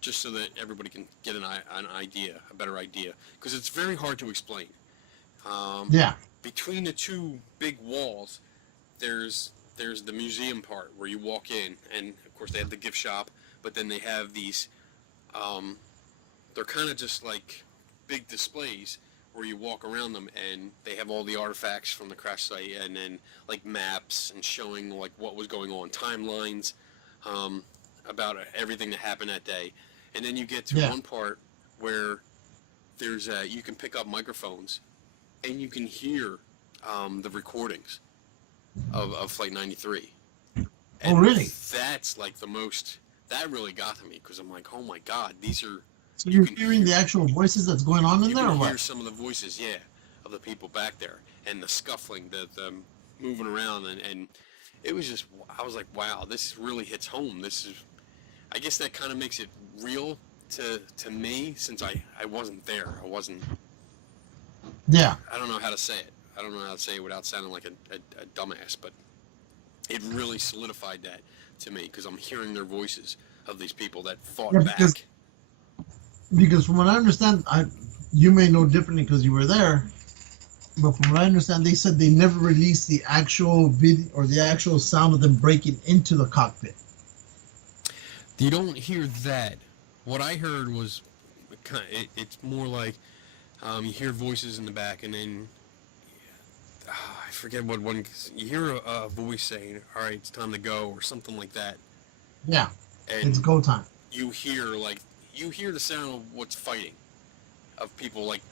just so that everybody can get an idea, a better idea, because it's very hard to explain. Yeah. Between the two big walls, there's the museum part where you walk in, and of course they have the gift shop, but then they have these, they're kind of just like big displays where you walk around them, and they have all the artifacts from the crash site, and then like maps and showing like what was going on, timelines, about everything that happened that day. And then you get to one part where there's you can pick up microphones and you can hear the recordings of Flight 93. And really? That's like the most, that really got to me, because I'm like, oh my God, these are... So you're hearing the actual voices that's going on in there, or what? You can hear some of the voices, yeah, of the people back there, and the scuffling, the moving around, and it was just, I was like, wow, this really hits home. This is, I guess that kind of makes it real to me, since I wasn't there. I wasn't... Yeah. I don't know how to say it. I don't know how to say it without sounding like a dumbass, but it really solidified that to me, because I'm hearing their voices of these people that fought back. Because from what I understand, you may know differently because you were there, but from what I understand, they said they never released the actual video or the actual sound of them breaking into the cockpit. You don't hear that. What I heard was, it's more like you hear voices in the back, and then I forget what one. You hear a voice saying, "All right, it's time to go," or something like that. Yeah, and it's go time. You hear the sound of what's fighting, of people like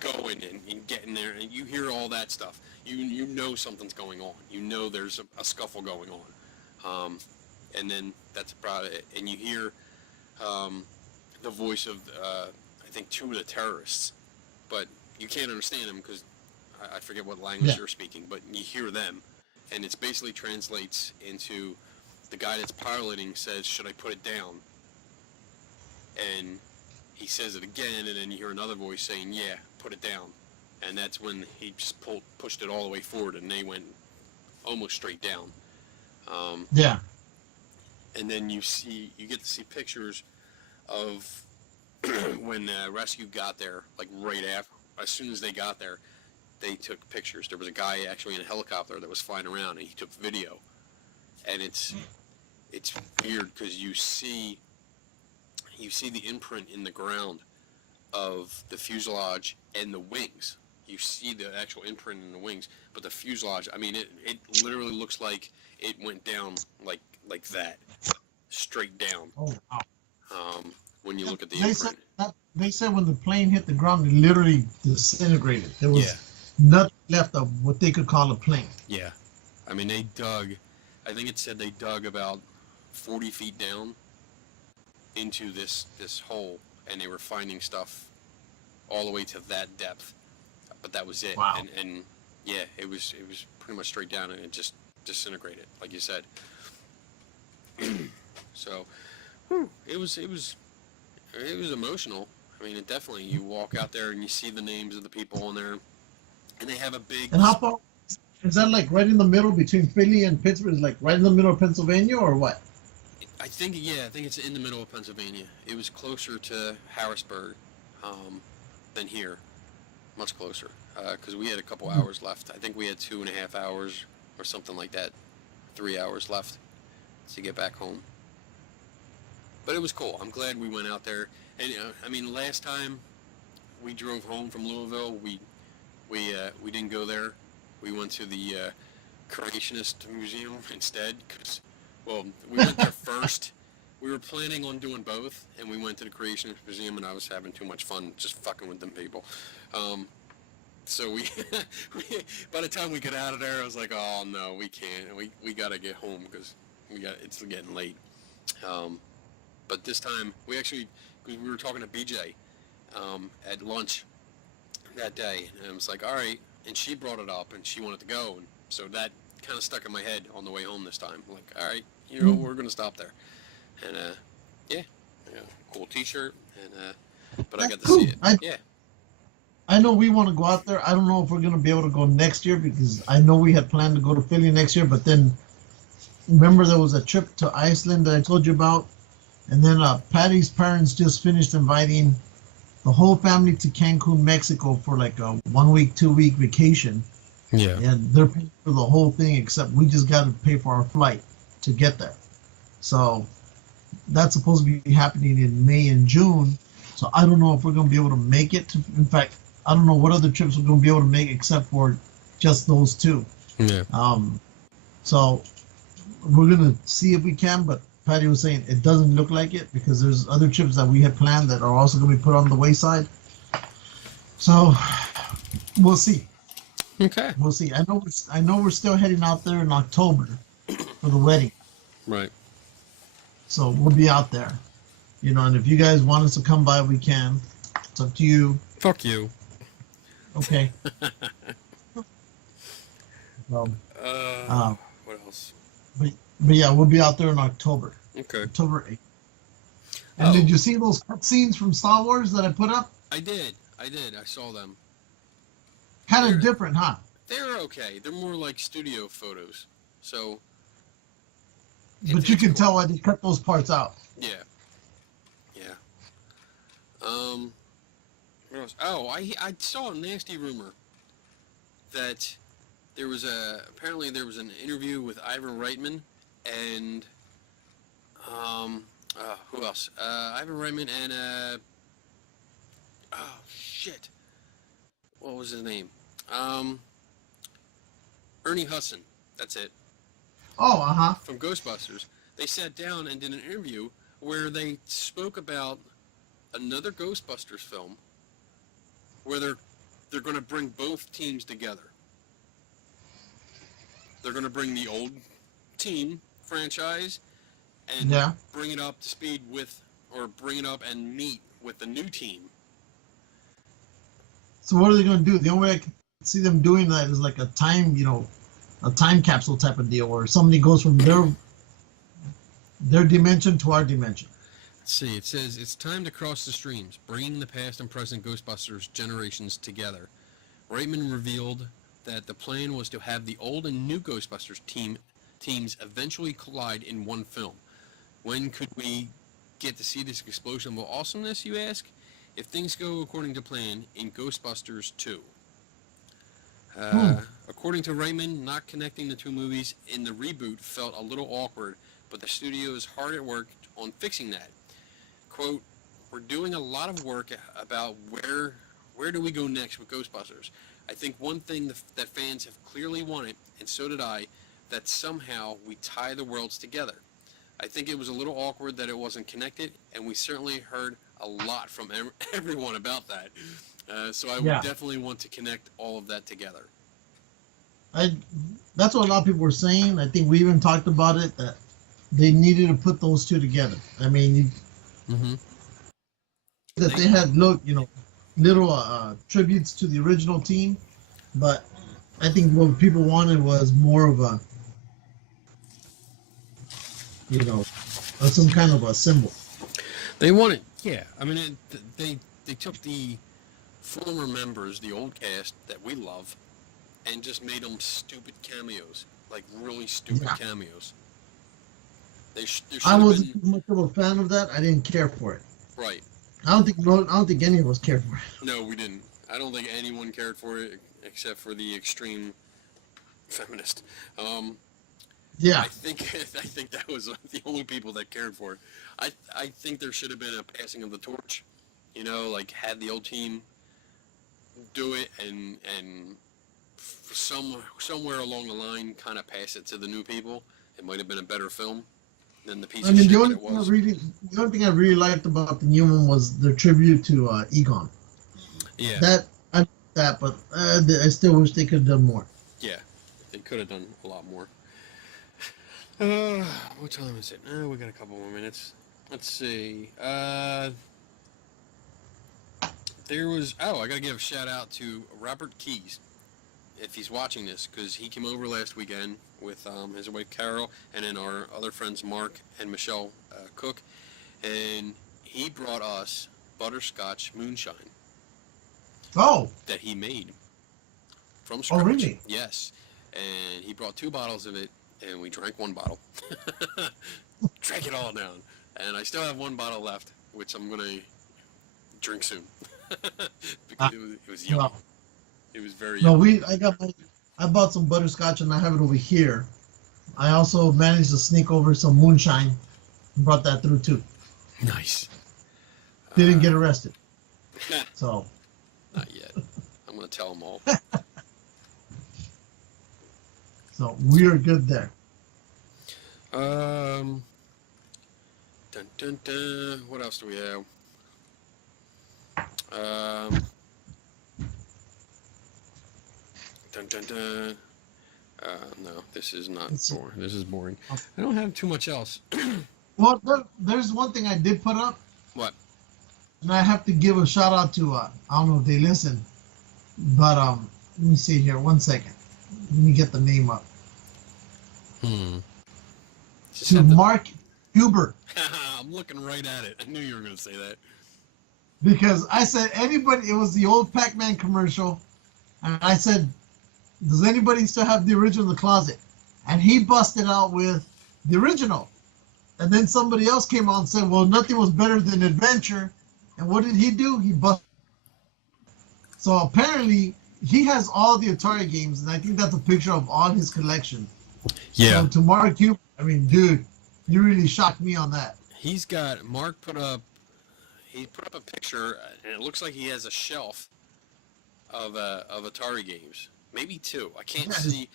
going and getting there, and you hear all that stuff. You know something's going on. You know there's a scuffle going on, and then that's about it. And you hear the voice of I think two of the terrorists, but you can't understand them because I forget what language they're speaking. But you hear them, and it basically translates into the guy that's piloting says, "Should I put it down?" And he says it again, and then you hear another voice saying, "Yeah, put it down." And that's when he just pushed it all the way forward, and they went almost straight down. And then you get to see pictures of when rescue got there, like right after, as soon as they got there, they took pictures. There was a guy actually in a helicopter that was flying around, and he took video. And it's weird because you see the imprint in the ground of the fuselage and the wings. You see the actual imprint in the wings, but the fuselage, I mean, it literally looks like it went down like that, straight down. Oh wow! When you look at the They imprint. they said when the plane hit the ground, it literally disintegrated. There was nothing left of what they could call a plane. Yeah. I mean, they dug, I think it said they dug about 40 feet down into this hole, and they were finding stuff all the way to that depth. But that was it. Wow. And yeah, it was pretty much straight down, and it just disintegrated, like you said. So, it was emotional. I mean, it definitely, you walk out there and you see the names of the people on there, and they have a big... And how far is that? Like right in the middle between Philly and Pittsburgh? Is like right in the middle of Pennsylvania, or what? I think it's in the middle of Pennsylvania. It was closer to Harrisburg than here, much closer, because we had a couple hours left. I think we had 2.5 hours or something like that, 3 hours left to get back home. But it was cool. I'm glad we went out there. And I mean, last time we drove home from Louisville, we didn't go there. We went to the Creationist Museum instead, because, well, we went there first. We were planning on doing both, and we went to the Creationist Museum, and I was having too much fun just fucking with them people. So we by the time we got out of there, I was like, oh no, we can't. We gotta get home because it's getting late. But this time we actually, because we were talking to BJ at lunch that day, and I was like, all right, and she brought it up, and she wanted to go, and so that kind of stuck in my head on the way home this time. Like, all right, we're gonna stop there, and yeah, cool T-shirt, and but I got to see it. I know we want to go out there. I don't know if we're going to be able to go next year because I know we had planned to go to Philly next year, but then remember there was a trip to Iceland that I told you about, and then Patty's parents just finished inviting the whole family to Cancun, Mexico for like a 1 week, 2 week vacation. Yeah. And they're paying for the whole thing except we just got to pay for our flight to get there. So that's supposed to be happening in May and June. So I don't know if we're going to be able to make it. In fact, I don't know what other trips we're going to be able to make except for just those two. Yeah. So we're going to see if we can, but Patty was saying it doesn't look like it because there's other trips that we had planned that are also going to be put on the wayside. So we'll see. Okay. We'll see. I know we're still heading out there in October for the wedding. Right. So we'll be out there. And if you guys want us to come by, we can. It's up to you. Fuck you. Okay. So, what else? But yeah, we'll be out there in October. Okay. October 8th. And did you see those cutscenes from Star Wars that I put up? I did. I saw them. Kind of different, huh? They're okay. They're more like studio photos. So. But you can tell why they cut those parts out. Yeah. Yeah. What else? Oh, I saw a nasty rumor that apparently there was an interview with Ivan Reitman and who else? Ivan Reitman and oh shit, what was his name? Ernie Hudson. That's it. Oh, From Ghostbusters. They sat down and did an interview where they spoke about another Ghostbusters film where they're going to bring both teams together. They're going to bring the old team franchise and bring it up to speed bring it up and meet with the new team. So what are they going to do? The only way I can see them doing that is like a time capsule type of deal where somebody goes from their dimension to our dimension. Let's see, it says, it's time to cross the streams, bringing the past and present Ghostbusters generations together. Reitman revealed that the plan was to have the old and new Ghostbusters teams eventually collide in one film. When could we get to see this explosion of awesomeness, you ask? If things go according to plan, in Ghostbusters 2. According to Reitman, not connecting the two movies in the reboot felt a little awkward, but the studio is hard at work on fixing that. Quote, we're doing a lot of work about where do we go next with Ghostbusters. I think one thing that fans have clearly wanted, and so did I, that somehow we tie the worlds together. I think it was a little awkward that it wasn't connected, and we certainly heard a lot from everyone about that. So I would definitely want to connect all of that together. That's what a lot of people were saying. I think we even talked about it, that they needed to put those two together. I mean, that they had little tributes to the original team, but I think what people wanted was more of a some kind of a symbol. They wanted, yeah. I mean, they took the former members, the old cast that we love, and just made them stupid cameos, like really stupid cameos. I wasn't much of a fan of that. I didn't care for it. Right. I don't think any of us cared for it. No, we didn't. I don't think anyone cared for it except for the extreme feminist. Yeah. I think that was the only people that cared for it. I think there should have been a passing of the torch. Like had the old team do it and somewhere along the line kind of pass it to the new people. It might have been a better film than the piece of shit that it was. The only thing I really liked about the new one was the tribute to Egon. Yeah. But I still wish they could have done more. Yeah, they could have done a lot more. What time is it? We got a couple more minutes. Let's see. There was... Oh, I got to give a shout out to Robert Keys, if he's watching this, because he came over last weekend with his wife Carol, and then our other friends Mark and Michelle Cook, and he brought us butterscotch moonshine. Oh! That he made from scratch. Oh, really? Yes. And he brought 2 bottles of it, and we drank 1 bottle. Drank it all down. And I still have 1 bottle left, which I'm going to drink soon. Because it was yummy. No. It was very yummy. I bought some butterscotch, and I have it over here. I also managed to sneak over some moonshine and brought that through, too. Nice. Didn't get arrested. So... Not yet. I'm going to tell them all. So we are good there. Dun, dun, dun. What else do we have? Dun, dun, dun. No, this is not boring. This is boring. I don't have too much else. Well, there's one thing I did put up. What? And I have to give a shout out to, I don't know if they listen, but let me see here, 1 second. Let me get the name up. To Mark Hubert. I'm looking right at it. I knew you were going to say that. Because I said, it was the old Pac-Man commercial, and I said, does anybody still have the original in the closet? And he busted out with the original. And then somebody else came out and said, well, nothing was better than Adventure. And what did he do? He busted. So apparently, he has all the Atari games, and I think that's a picture of all his collection. Yeah. So to Mark Hubert, I mean, dude, you really shocked me on that. Mark put up a picture, and it looks like he has a shelf of Atari games. Maybe 2. I can't see,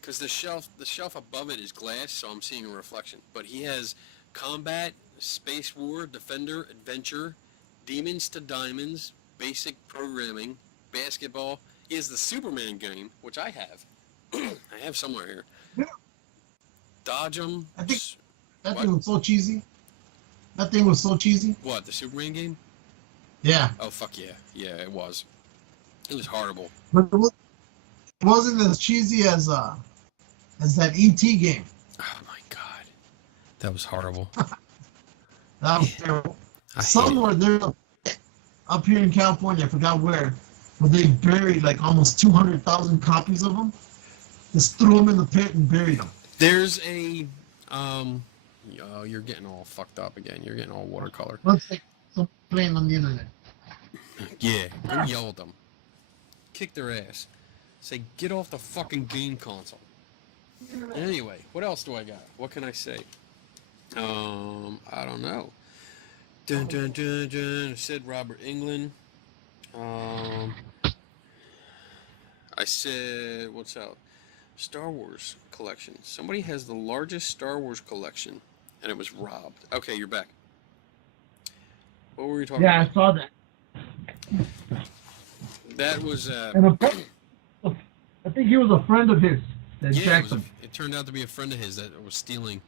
because the shelf above it is glass, so I'm seeing a reflection. But he has Combat, Space War, Defender, Adventure, Demons to Diamonds, Basic Programming, Basketball. He has the Superman game, which I have. I have somewhere here. Yeah. Dodge 'em. I think that thing was so cheesy. That thing was so cheesy. What, the Superman game? Yeah. Oh, fuck yeah. Yeah, it was. It was horrible. But it wasn't as cheesy as that E.T. game. Oh, my God. That was horrible. That was terrible. Somewhere there, up here in California, I forgot where they buried like almost 200,000 copies of them. Just threw them in the pit and buried them. There's a, you're getting all fucked up again. You're getting all watercolor. Let's take some playing on the internet. Yeah, go yell at them. Kick their ass. Say, get off the fucking game console. Anyway, what else do I got? What can I say? I don't know. Dun dun dun dun. Said Robert England. I said, what's out? Star Wars collection. Somebody has the largest Star Wars collection, and it was robbed. Okay, you're back. What were you talking Yeah, about? I saw that. That was, And I think he was a friend of his. That yeah, Jackson. it turned out to be a friend of his that was stealing,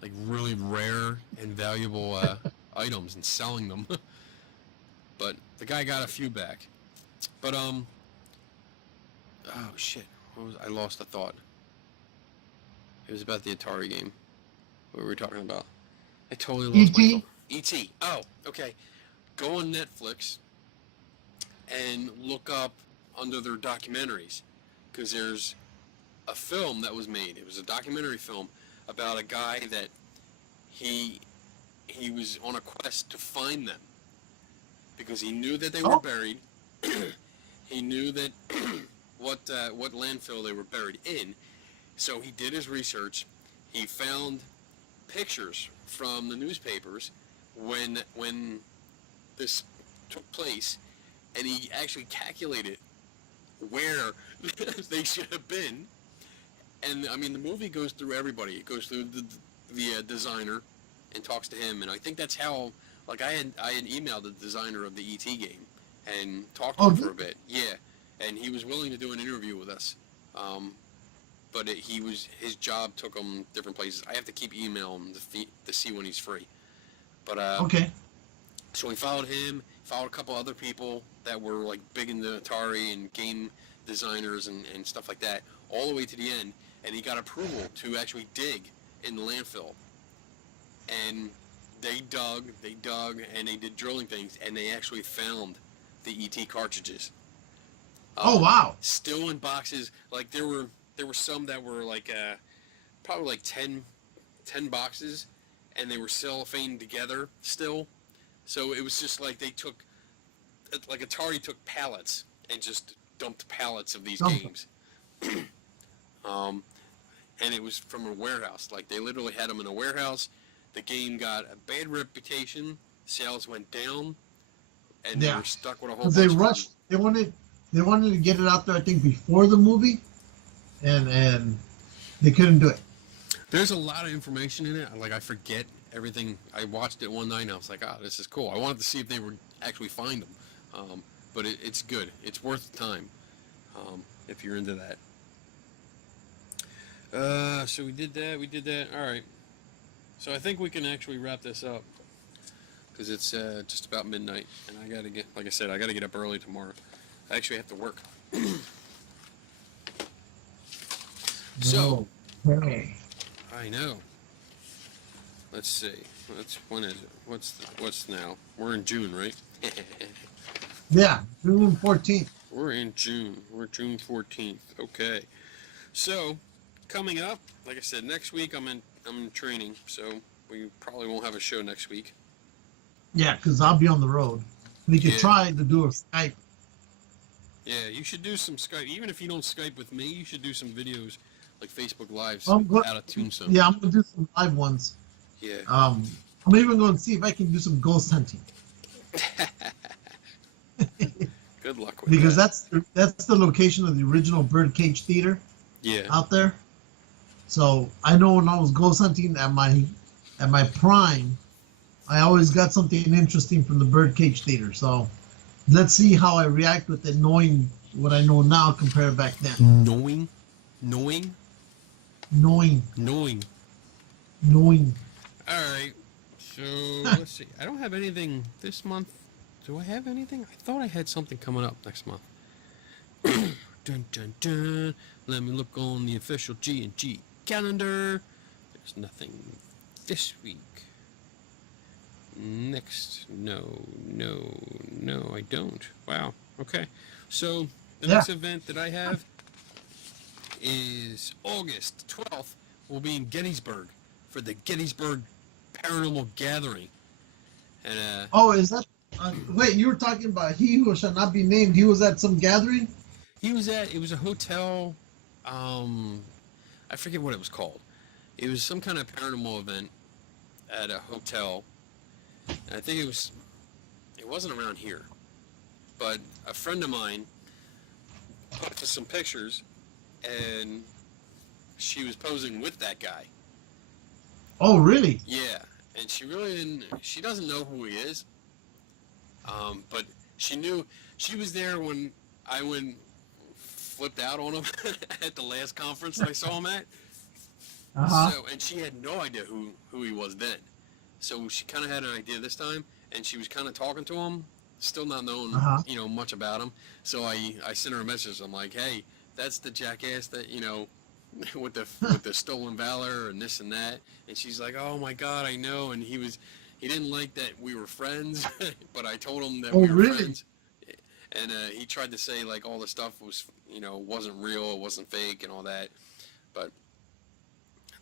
like, really rare and valuable items and selling them. But the guy got a few back. But, oh, shit. I lost a thought. It was about the Atari game. What were we talking about? I totally lost my thought. E.T. Oh, okay. Go on Netflix and look up under their documentaries, because there's a film that was made. It was a documentary film about a guy that he was on a quest to find them, because he knew that they were buried. He knew that what landfill they were buried in. So he did his research. He found pictures from the newspapers when this took place, and he actually calculated where they should have been. And I mean, the movie goes through everybody. It goes through the designer and talks to him, and I think that's how. Like I had emailed the designer of the ET game and talked to him for a bit. Yeah, and he was willing to do an interview with us. But his job took him different places. I have to keep emailing him to see when he's free. But Okay. So we followed him, followed a couple other people that were like big in the Atari and game designers and stuff like that, all the way to the end, and he got approval to actually dig in the landfill. And they dug, and they did drilling things, and they actually found the ET cartridges. Oh wow! Still in boxes. Like there were some that were like probably like 10 boxes, and they were cellophane together still. So it was just like they took, like Atari took pallets and just dumped pallets of these games. And it was from a warehouse. Like they literally had them in a warehouse. The game got a bad reputation. Sales went down, and they were stuck with a whole bunch. They rushed. They wanted to get it out there, I think, before the movie, and they couldn't do it. There's a lot of information in it. Like I forget everything. I watched it one night, and I was like, "Ah, this is cool." I wanted to see if they would actually find them, but it's good. It's worth the time if you're into that. So we did that. All right. So I think we can actually wrap this up, because it's just about midnight, and I gotta get, like I said, I gotta get up early tomorrow. I actually have to work. So, I know. Let's see. When is it? What's now? We're in June, right? Yeah, June 14th. We're in June. We're June 14th. Okay. So, coming up, like I said, next week I'm in training, so we probably won't have a show next week. Yeah, because I'll be on the road. We could try to do a Skype. Yeah, you should do some Skype. Even if you don't Skype with me, you should do some videos, like Facebook Lives, out of Tombstone. Yeah, I'm going to do some live ones. Yeah. I'm even going to see if I can do some ghost hunting. Good luck with because that. that's the location of the original Birdcage Theater. Yeah. Out there. So I know when I was ghost hunting at my prime, I always got something interesting from the Birdcage Theater. So let's see how I react with it, knowing what I know now compared back then. Knowing. All right. So let's see. I don't have anything this month. Do I have anything? I thought I had something coming up next month. Dun dun dun. Let me look on the official G&G calendar. There's nothing this week. Next, no, I don't. Wow. Okay. So the next event that I have is August 12th. We'll be in Gettysburg for the Gettysburg Paranormal Gathering. And is that? Wait, you were talking about he who shall not be named. He was at some gathering. It was a hotel. I forget what it was called. It was some kind of paranormal event at a hotel, And I think it wasn't around here, but a friend of mine posted some pictures, and she was posing with that guy. Oh, really? Yeah, and she really didn't. She doesn't know who he is. But she knew she was there when I flipped out on him at the last conference that I saw him at. Uh-huh. So, and she had no idea who he was then. So she kind of had an idea this time, and she was kind of talking to him, still not knowing, much about him. So I sent her a message. I'm like, hey, that's the jackass that, with the stolen valor and this and that. And she's like, oh my God, I know. And he didn't like that we were friends, but I told him that we were really? friends. And he tried to say like all the stuff was, wasn't real, it wasn't fake and all that. But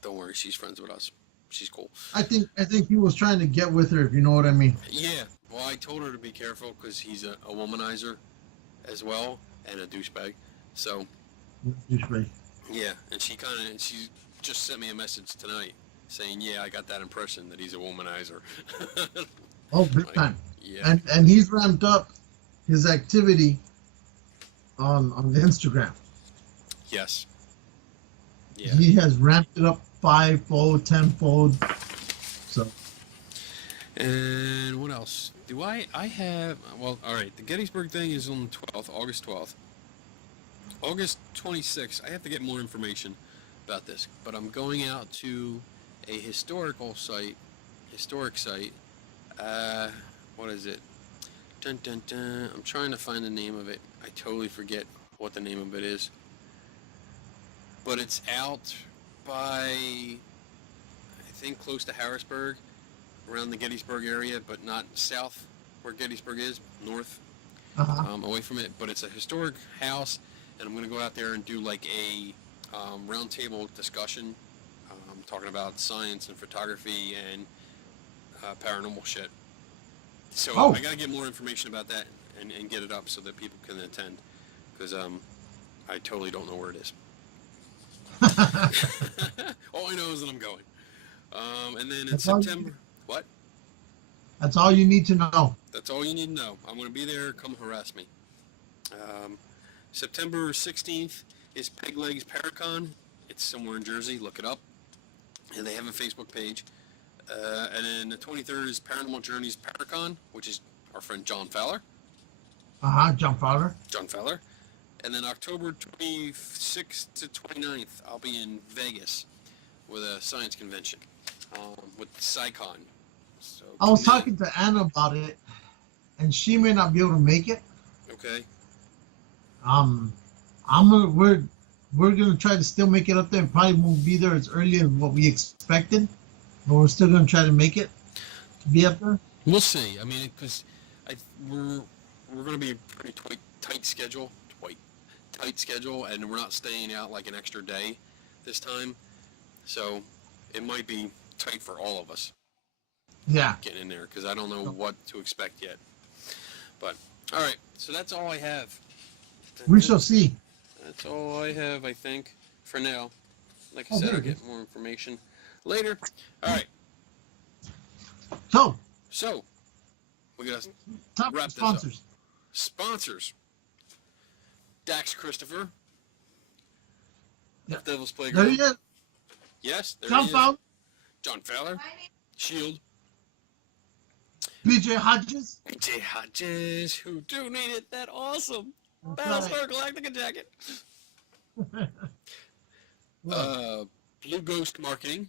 don't worry, she's friends with us. She's cool. I think he was trying to get with her, if you know what I mean. Yeah. Well, I told her to be careful because he's a womanizer as well and a douchebag. So. Douchebag. Yeah, and she just sent me a message tonight saying, yeah, I got that impression that he's a womanizer. Oh, big time. Yeah. And he's ramped up his activity on the Instagram. Yes. Yeah. He has ramped it up 5-fold, 10-fold. So. And what else? Do I have, well, all right, the Gettysburg thing is on the 12th, August 12th. August 26th, I have to get more information about this, but I'm going out to a historic site. What is it? Dun, dun, dun. I'm trying to find the name of it. I totally forget what the name of it is. But it's out by, I think, close to Harrisburg, around the Gettysburg area, but not south where Gettysburg is, north, away from it. But it's a historic house, and I'm going to go out there and do like a roundtable discussion, talking about science and photography and paranormal shit. So I got to get more information about that and get it up so that people can attend, because I totally don't know where it is. All I know is that I'm going. And then in September, what? That's all you need to know. That's all you need to know. I'm going to be there. Come harass me. September 16th is Peg Legs Paracon. It's somewhere in Jersey. Look it up. And they have a Facebook page. And then the 23rd is Paranormal Journeys Paracon, which is our friend John Fowler. John Fowler. John Fowler. And then October 26th to 29th, I'll be in Vegas with a science convention with Psycon. So I was talking to Anna about it, and she may not be able to make it. Okay. We're gonna try to still make it up there, and probably won't be there as early as what we expected, but we're still gonna try to make it to be up there. We'll see. I mean, because we're gonna be a pretty tight schedule, and we're not staying out like an extra day this time, so it might be tight for all of us. Yeah. Getting in there, because I don't know what to expect yet. But all right, so that's all I have. We shall see. That's all I have, I think, for now. Like I said, I'll get more information later. All right. So we got to top wrap sponsors. this up. Sponsors. Dax Christopher. Yeah. Devil's Playground. There he is. Yes, there John he is. Fowler. John Fowler. Shield. BJ Hodges. BJ Hodges, who donated that awesome That's Battlestar Galactica jacket. Blue Ghost Marketing.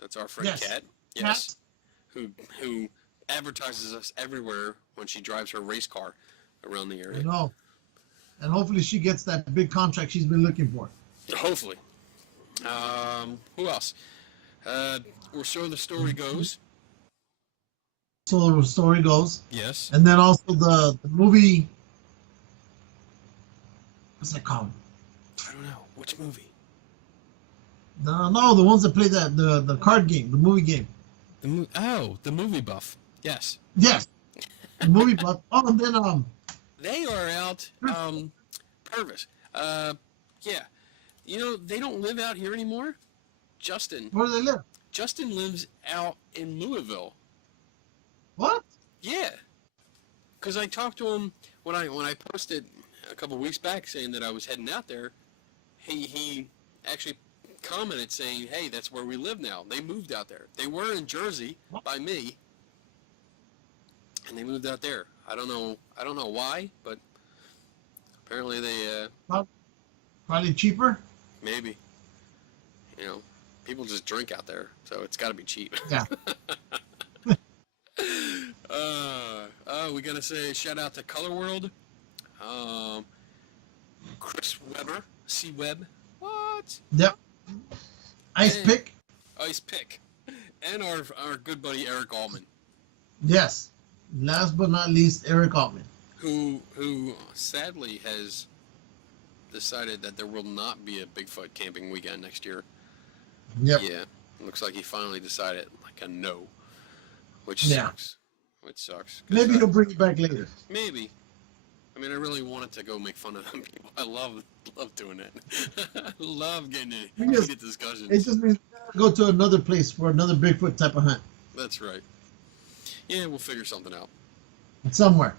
That's our friend Kat. Yes. Who advertises us everywhere when she drives her race car around the area. I know. And hopefully she gets that big contract she's been looking for. Hopefully. Who else? Or So the Story Goes. So the story goes. Yes. And then also the movie. What's that called? I don't know. Which movie? No, the ones that play the card game, the movie game. The movie buff. Yes. Yes. The movie buff. Oh, and then they are out. Purvis. Yeah. You know, they don't live out here anymore. Justin. Where do they live? Justin lives out in Louisville. What? Yeah, because I talked to him when I posted a couple weeks back saying that I was heading out there. He actually commented saying, "Hey, that's where we live now. They moved out there. They were in Jersey by me, and they moved out there. I don't know why, but apparently they Probably cheaper. maybe, you know, people just drink out there, so it's got to be cheap." Yeah. We gotta say shout out to Color World, Chris Weber, C Web, what? Yep. Ice Hey. pick. Ice Pick, and our good buddy Eric Allman, Yes. Last but not least, Eric Altman. who sadly has decided that there will not be a Bigfoot camping weekend next year. Yep. Yeah, it looks like he finally decided like a no, which Yeah. sucks. Which sucks. 'Cause Maybe he'll bring it back later. Maybe. I mean, I really wanted to go make fun of them people. I love doing it. I love getting it. Yes. Heated discussions. It just means go to another place for another Bigfoot type of hunt. That's right. Yeah, we'll figure something out. Somewhere.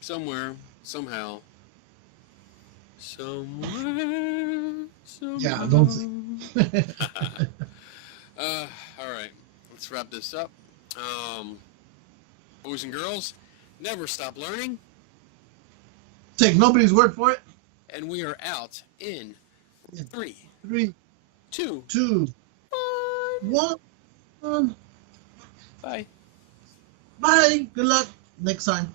Somewhere, somehow. Somewhere, somehow. Yeah, don't say. All right. Let's wrap this up. Boys and girls, never stop learning. Take nobody's word for it. And we are out in 3, 3, 2, 2, 1. bye. Bye. Good luck next time.